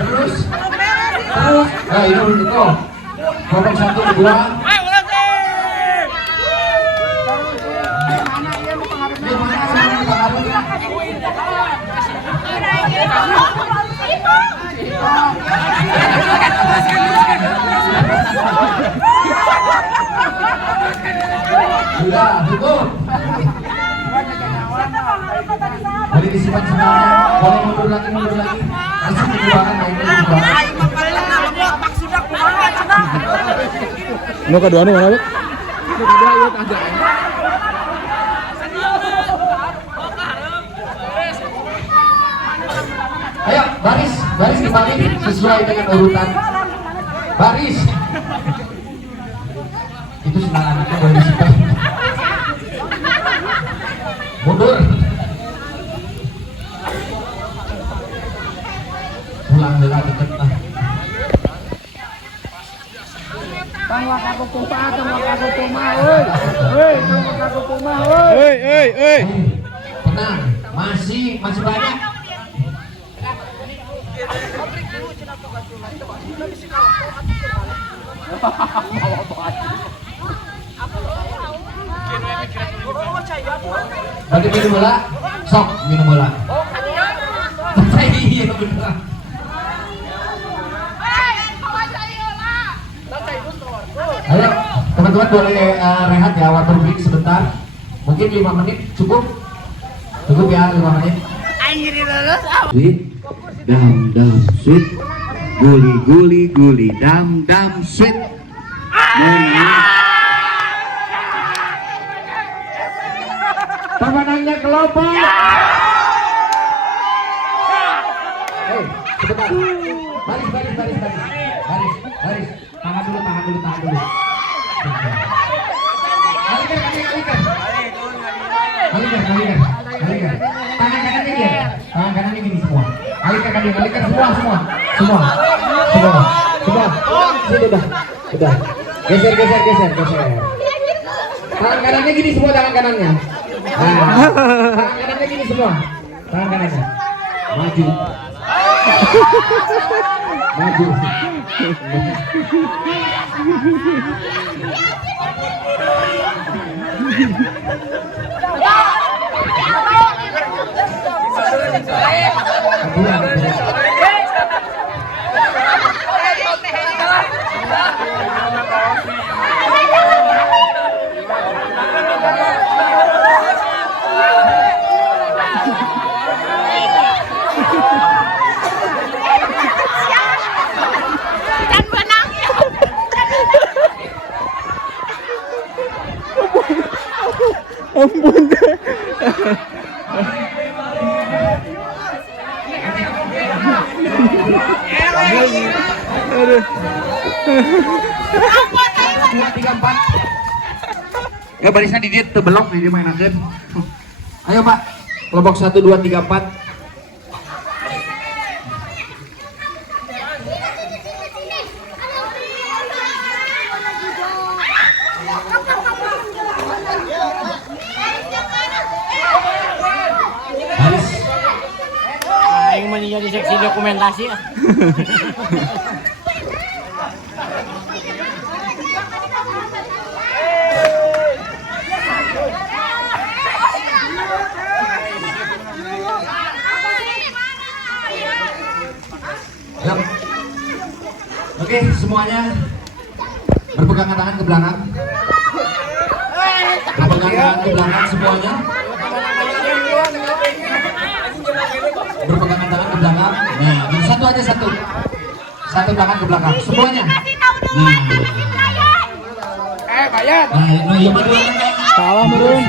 Terus. Nah, ini itu. Babak 1, 2. Sudah, cukup. Boleh disimpan semuanya. Boleh mundur lagi. Langsung dibuangkan mainnya dibuangkan. Nu kedua nih mana, Bu? Ayo, baris kembali sesuai dengan urutan. Baris. Itu senang anaknya boleh disimpan. Mundur. Pulang deket. Tenang, masih banyak. Bagi minum bola, sok minum bola. Iya benar. Ayo teman-teman boleh rehat ya, water break sebentar. Mungkin 5 menit cukup ya, 5 menit. Sweet, dam sweet, guli dam sweet. Pemenangnya kelompok. Sebentar. Baris. Tahan dulu. Alihkan. Tangan kanannya gini semua. Alihkan semua. Sudah. Geser. Tangan kanannya gini semua, tangan kanannya. Tangan kanannya gini semua. Tangan kanannya. Maju. Ampun deh. Dua, tiga, empat. Ya barisnya di dia tebelok di dia mainakeun. Ayo Pak, kelompok 1, 2, 3, 4. Baris. Aing mah jadi seksi dokumentasi. Yuk. Oke, semuanya berpegangan tangan ke belakang. Berpegangan tangan ke belakang semuanya. Berpegangan tangan ke belakang. Nah, satu aja satu. Satu tangan ke belakang semuanya. Bayar. Nah, yang berdua. Salah merun.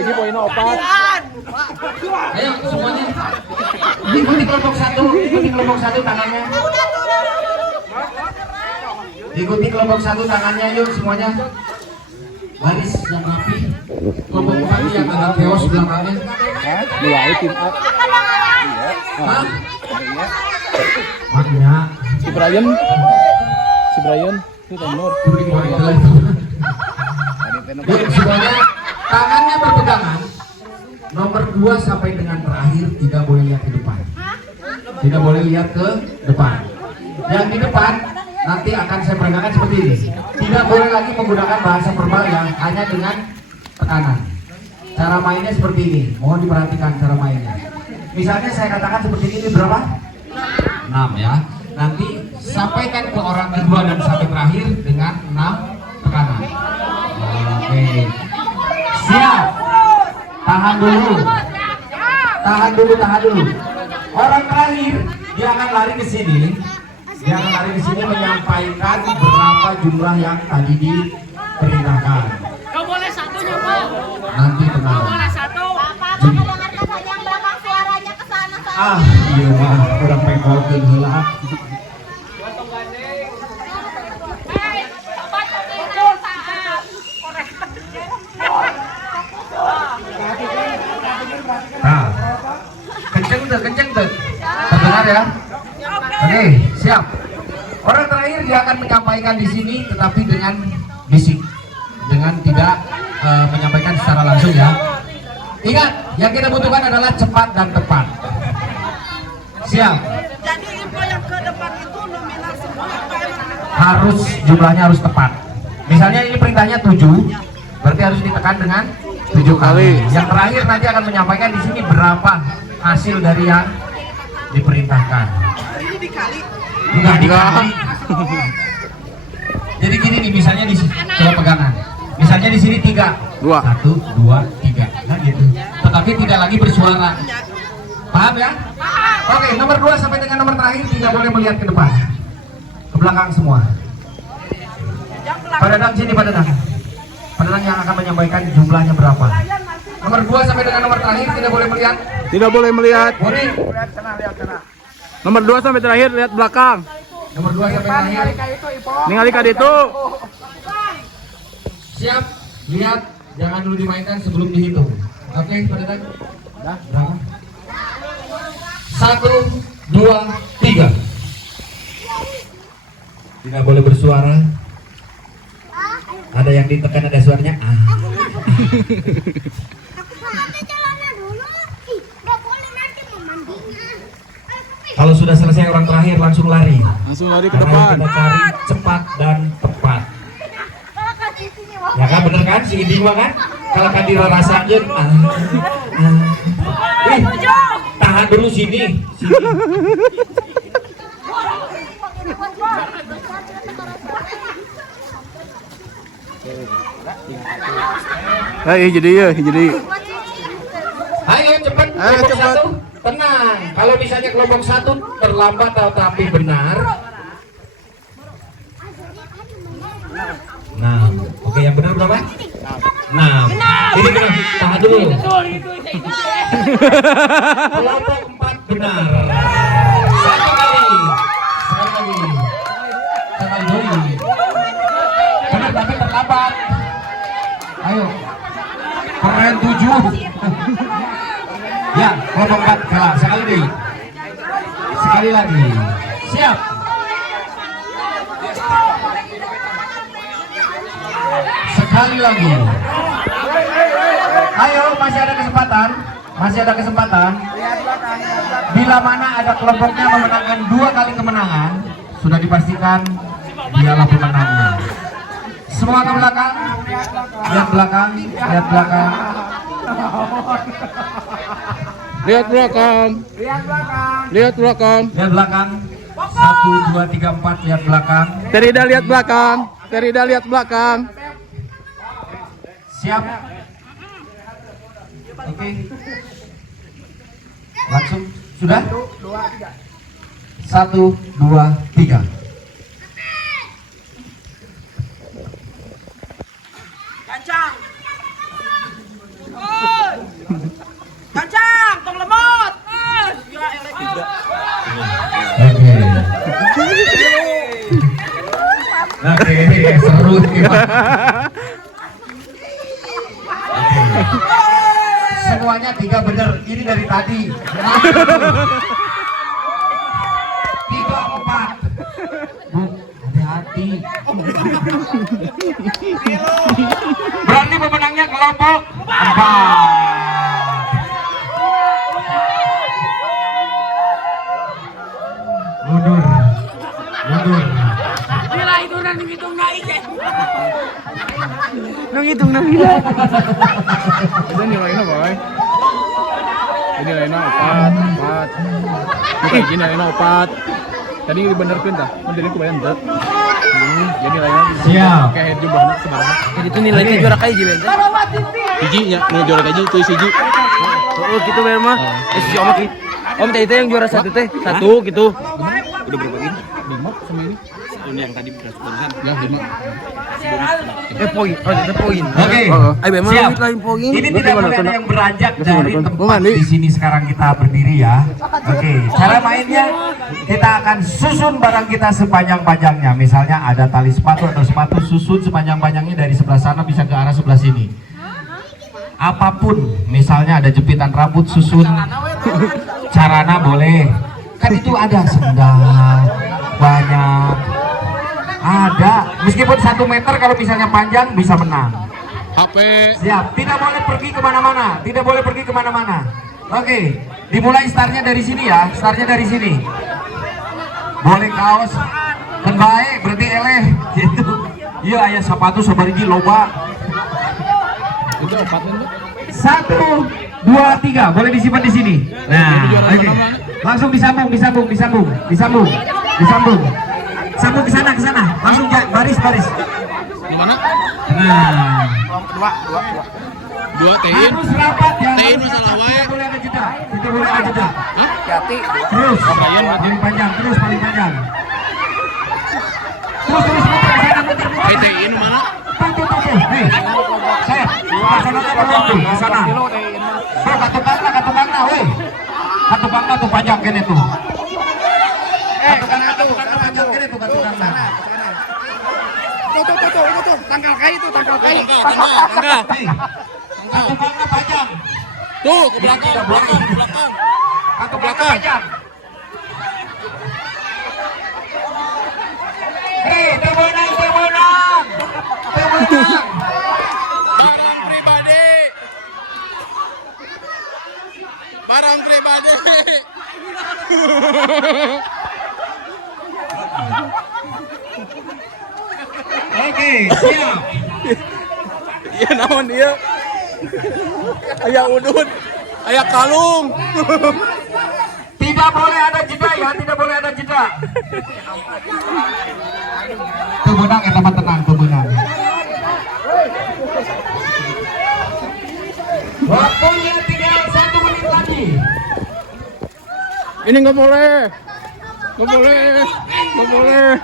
Ini poin 4. Ayo semuanya. Ikuti kelompok 1, ikuti kelompok 1 tangannya. Ikuti kelompok 1 tangannya yuk semuanya. Baris yang rapi. Kelompok 4 yang agak chaos belakangnya. Dua tim A. Hah? Maknya. Si Brian itu tenor. Yuk semuanya tangannya berpegangan. Nomor 2 sampai dengan terakhir tidak boleh lihat ke depan. Tidak boleh lihat ke depan. Yang di depan nanti akan saya peragakan seperti ini. Tidak boleh lagi menggunakan bahasa verbal yang hanya dengan tekanan. Cara mainnya seperti ini. Mohon diperhatikan cara mainnya. Misalnya saya katakan seperti ini berapa? 6 ya. Nanti sampaikan ke orang kedua dan sampai terakhir dengan 6 tekanan. Oke. Siap. Tahan dulu. Tahan dulu. Orang terakhir dia akan lari ke sini. Dia akan lari ke sini menyampaikan berapa jumlah yang tadi diperintahkan. Kau boleh satunya, Pak. Nanti tenang. Boleh satu. Bapak, Jadi. dengarkan saja yang belakang suaranya ke sana. Iya mah orang pengkolkeun heula. Nah, kenceng tuh. Terdengar ya? Oke, siap. Orang terakhir dia akan menyampaikan di sini, tetapi dengan bisik, dengan tidak menyampaikan secara langsung ya. Ingat, yang kita butuhkan adalah cepat dan tepat. Siap. Jadi info yang ke depan itu nominal semua apa emang? Harus jumlahnya harus tepat. Misalnya ini perintahnya 7, berarti harus ditekan dengan 7 kali. Yang terakhir nanti akan menyampaikan di sini berapa hasil dari yang diperintahkan. Ini dikali. Enggak dikali. Jadi gini nih, misalnya di sini coba pegangan. Misalnya di sini 3, 1, 2, 3, nah gitu. Tetapi tidak lagi bersuara. Paham ya? Oke, nomor 2 sampai dengan nomor terakhir tidak boleh melihat ke depan, ke belakang semua. Pak Dadang sini, Pak Dadang. Pak Dadang yang akan menyampaikan jumlahnya berapa. Nomor 2 sampai dengan nomor terakhir tidak boleh melihat. Tidak boleh melihat. Boleh. Lihat sana. Nomor 2 sampai terakhir lihat belakang. Nomor 2 sampai terakhir. Ningali ka ditu. Siap, lihat, jangan dulu dimainkan sebelum dihitung. Oke, Pak Dadang. Berapa? 1, 2, 3. Tidak boleh bersuara. Ada yang ditekan, ada suaranya. Kalau sudah selesai orang terakhir langsung lari. Langsung lari ke Karena depan. kita cari cepat dan tepat. Ya kan, bener kan si Iding mah kan? Kalau kan dirasakan, tahan dulu sini. Jadi. Ayo cepat. Ayo, Kelompok cepat. 1. tenang. Kalau misalnya kelompok 1 terlambat atau tapi benar. 6. Oke, yang benar berapa? 6. Ini benar. Tahan dulu. Kelompok 4 benar. Satu kali. Sekali lagi. Sekali lagi. Benar tapi terlambat. Ayo. Keren 7. Ya, kelompok 4 kalah. Sekali lagi. Sekali lagi. Siap. Sekali lagi. Ayo, masih ada kesempatan. Masih ada kesempatan. Bila mana ada kelompoknya memenangkan 2 kali kemenangan, sudah dipastikan dialah pemenangnya. Semua ke belakang. Lihat belakang. Lihat belakang. Lihat belakang. Lihat belakang. Lihat belakang. 1, 2, 3, 4. Lihat belakang. Terida lihat belakang. Terida lihat belakang. Siap. Oke. Langsung. Sudah? 1, 2, 3. Kancang. Kancang, tong lemot. Ya elek. Oke. Oke, seru nih. Semuanya 3 benar. Ini dari tadi. 3, 4. Bu, hati-hati. Berarti pemenangnya kelompok 4. Mundur. Mundur. Bila itu nanti hitung naik ya. Nanghitung nang gila. Ini nilainya boy. Ini nilainya 4. Bukan ini nilainya 4. Tadi dibenerkan dah. Modalnya kebayang berat. Jadi nilainya. Siap. Kayak jumlahnya sebenarnya. Jadi itu nilainya juara kayak gimana? Hiji nya, mau juara gaji itu hiji. Oh gitu bayar mah. Si Om ki. Om teh itu yang juara 1 teh. 1 gitu. Udah berapa ini? 5 sama ini. Ini yang tadi barusan. Ya 5. Poin. Oh, itu poin. Oke. Ayo memang Siap. lain poin. Ini tidak boleh ada yang beranjak dari tempat di sini sekarang kita berdiri ya. Oke. Cara mainnya kita akan susun barang kita sepanjang-panjangnya. Misalnya ada tali sepatu atau sepatu, susun sepanjang-panjangnya dari sebelah sana bisa ke arah sebelah sini. Apapun, misalnya ada jepitan rambut, susun carana boleh. Kan itu ada sendal banyak. Ada, meskipun 1 meter kalau misalnya panjang bisa menang. HP. Siap, tidak boleh pergi kemana-mana. Tidak boleh pergi kemana-mana. Oke, dimulai startnya dari sini ya. Startnya dari sini. Boleh kaos. Kan baik, berarti eleh. Gitu. Iya, ayah sepatu sabarigi loba. Itu 4 itu. 1, 2, 3. Boleh disimpan di sini. Nah, oke. Langsung disambung. Sambung ke sana. Langsung baris. Di mana? Nah, 2 tein. harus rapat ya. Tein Harus masalah rapat. wae. Tidak boleh ada jeda. Tidak boleh ada jeda. Hati. Terus paling panjang. Terus paling panjang. Terus muter. Tein mana? Tuh. Hei, saya ke sana. Bro, katukangna, weh. Katukangna tuh panjang kene tuh. Katukangna panjang kene tuh katukangna. Tuh, tangkal kai. Hei, katukangna panjang. Tuh, ke belakang. Tidak boleh. Katukangna panjang. Hei, temenang. Barang pribadi. Oke, siap. Iya naon dia? Aya udun, aya kalung. Tidak boleh ada jeda ya, tidak boleh ada jeda. Temenang ya teman tenang, temenang. Waktunya tinggal 1 menit lagi. Ini nggak boleh. Nggak boleh. Nggak boleh.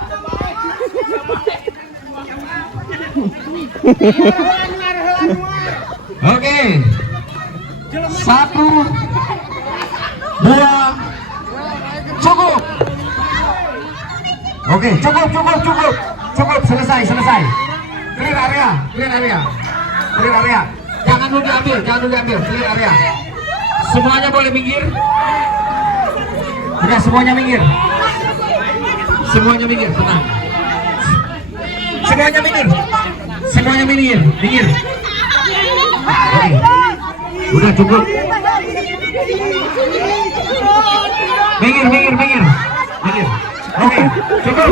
Oke. 1, 2, cukup. Oke, cukup, selesai. Clear area. Jangan dulu diambil, clear area. Semuanya boleh minggir. Udah semuanya minggir, tenang. Semuanya minggir. Oke. Udah cukup. Minggir. Oke, cukup.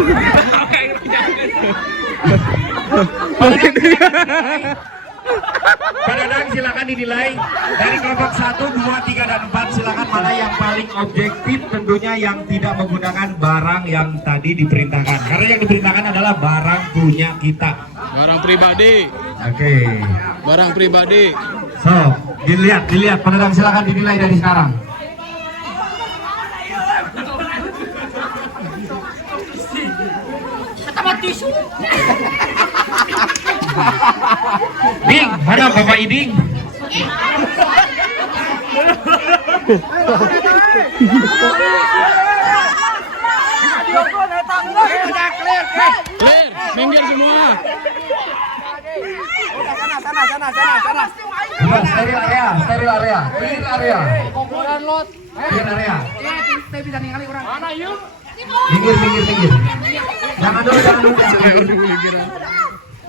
Pak Dadang silakan dinilai dari kelompok 1, 2, 3, dan 4. Silakan mana yang paling objektif, tentunya yang tidak menggunakan barang yang tadi diperintahkan. Karena yang diperintahkan adalah barang punya kita. Barang pribadi. Oke. Barang pribadi. So, dilihat. Pak Dadang silakan dinilai dari sekarang. Ding, mana Bapak Iding? Clear, minggir semua. Sana. Bukan steril area. Clear area. Minggir. Jangan dulu.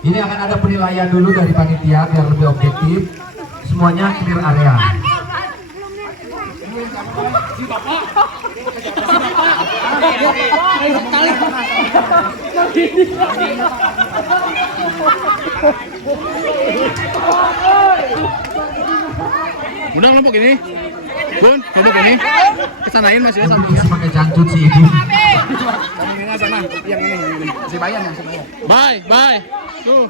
Ini akan ada penilaian dulu dari panitia biar lebih objektif. Semuanya clear area. Udah kelompok ini. Bun, kelompok ini. Kesanain masih ya sampingnya. Pakai jangcut sih ini. Sampingnya sana. Yang ini. Si Bayan. Bye. Tuh.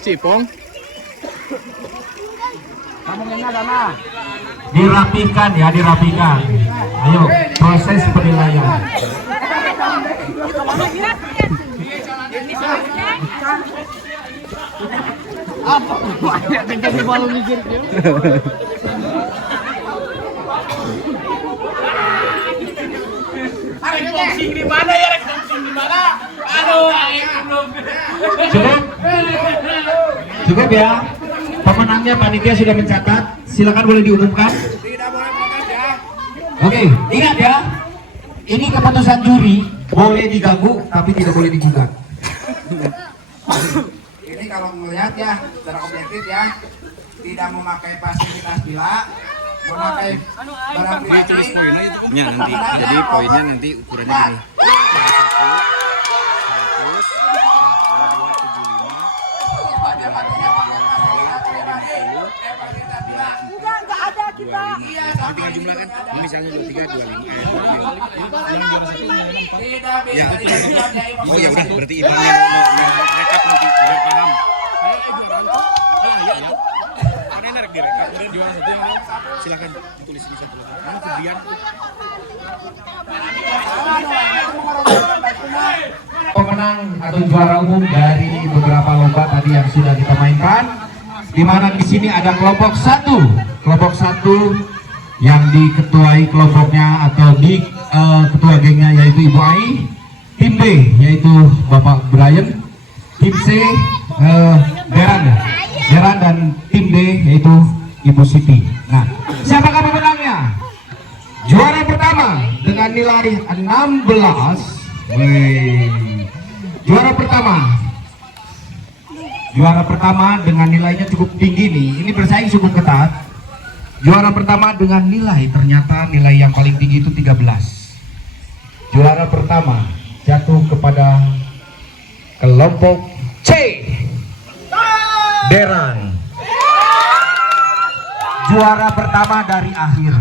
Cipong. Sampingnya sana. Dirapikan. Ayo, proses penilaian. Apa? Banyak kencang di balu mikir dia. Di mana ya? Aduh, Cukup ya. Pemenangnya panitia sudah mencatat. Silakan boleh diumumkan. Tidak boleh protes ya. Oke, ingat ya. Ini keputusan juri, boleh diganggu tapi tidak boleh digugat. Ini kalau melihat ya, secara objektif ya, tidak memakai fasilitas bila, memakai barang pribadi. Ya nanti. Jadi poinnya nanti ukurannya gini. Enggak ada kita. Tinggal jumlah kan, misalnya 23, 25. Tidak bisa dilakukan. Oh ya udah, berarti Ivan yang rekap nanti biar paham. Ya. Mana yang narik direkap? Kemudian juara satu yang silakan tulis di satu. Mana kemudian? Pemenang atau juara umum dari beberapa lomba tadi yang sudah kita mainkan, di mana di sini ada kelompok satu yang diketuai kelompoknya atau di ketua gengnya yaitu Ibu Ai, tim B yaitu Bapak Brian, tim C Deran dan tim D yaitu Ibu Siti. Nah, siapakah pemenangnya? Juara pertama dengan nilai 16. Juara pertama dengan nilainya cukup tinggi nih. Ini bersaing cukup ketat. Juara pertama dengan nilai, ternyata nilai yang paling tinggi itu 13. Juara pertama jatuh kepada kelompok C, Deran. Juara pertama dari akhir.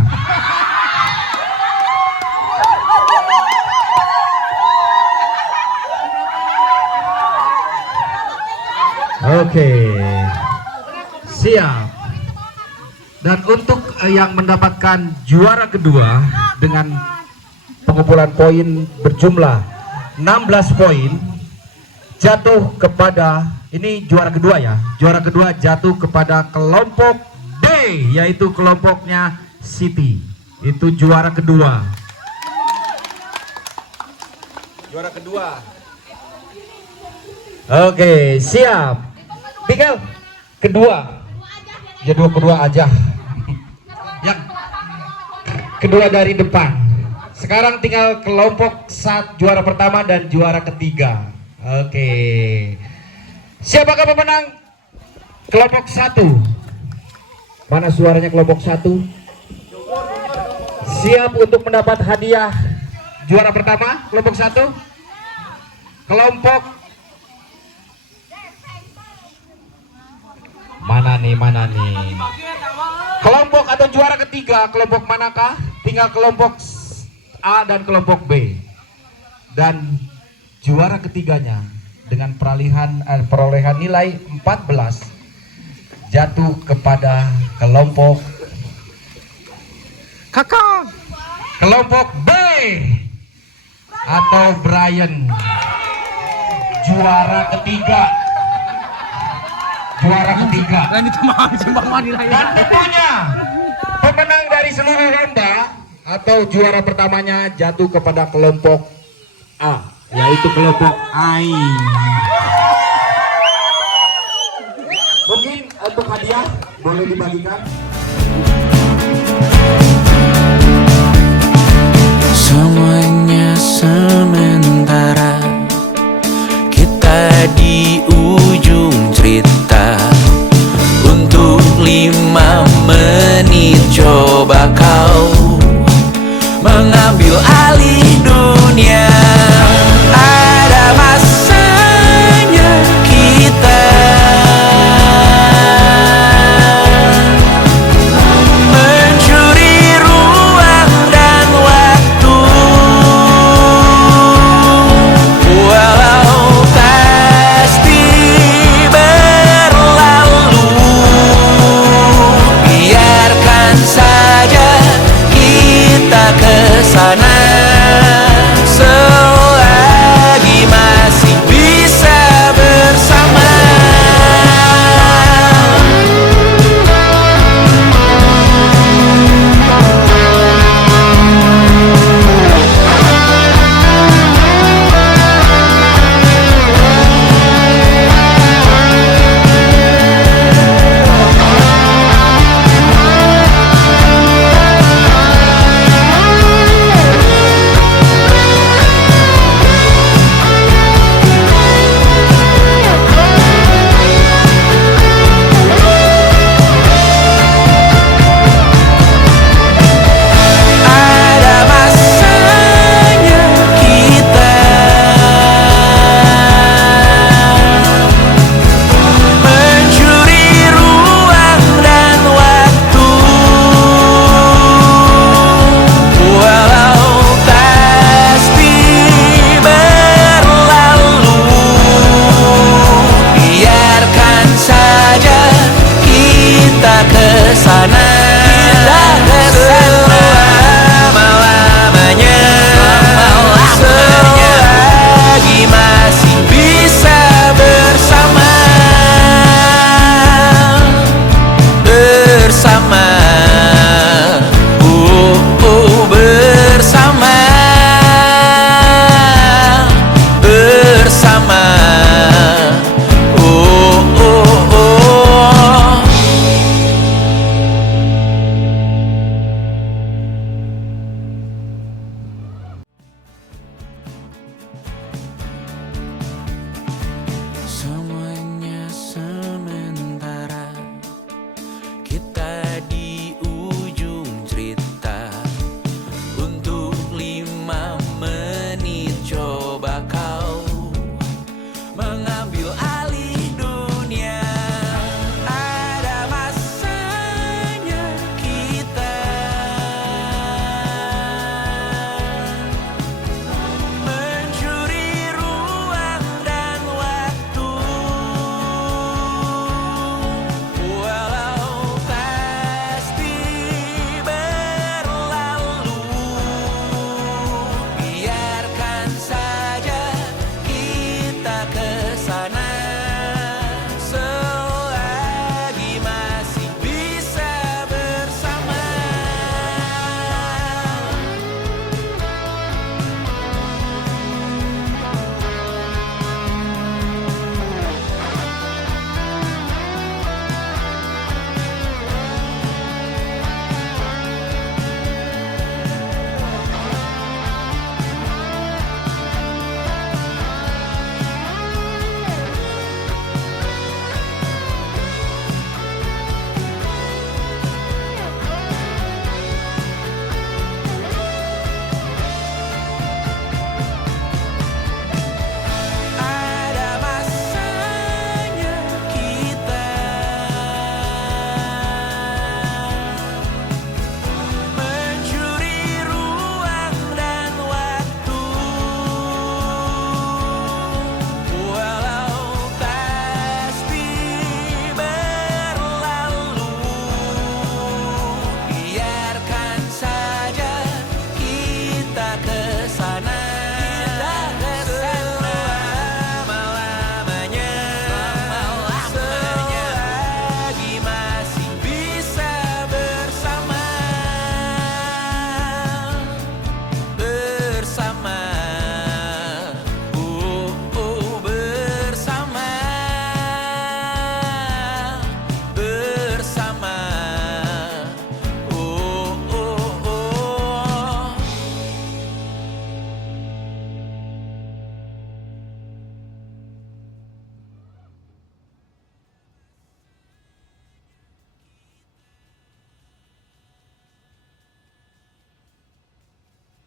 Oke, siap. Dan untuk yang mendapatkan juara kedua dengan pengumpulan poin berjumlah 16 poin jatuh kepada, ini juara kedua ya, juara kedua jatuh kepada kelompok B, yaitu kelompoknya Siti. Itu juara kedua. Juara kedua. Oke, siap. Tinggal kedua. Ya kedua aja. Yang kedua dari depan. Sekarang tinggal kelompok juara pertama dan juara ketiga. Oke. Siapakah pemenang kelompok 1? Mana suaranya kelompok 1? Siap untuk mendapat hadiah juara pertama kelompok 1? Kelompok mana nih? Kelompok atau juara ketiga, kelompok manakah? Tinggal kelompok A dan kelompok B. Dan juara ketiganya dengan perolehan nilai 14 jatuh kepada kelompok kelompok B atau Brian. Juara ketiga. Dan tentunya pemenang dari seluruh lomba atau juara pertamanya jatuh kepada kelompok A, yaitu kelompok AI. Mungkin untuk hadiah boleh dibagikan.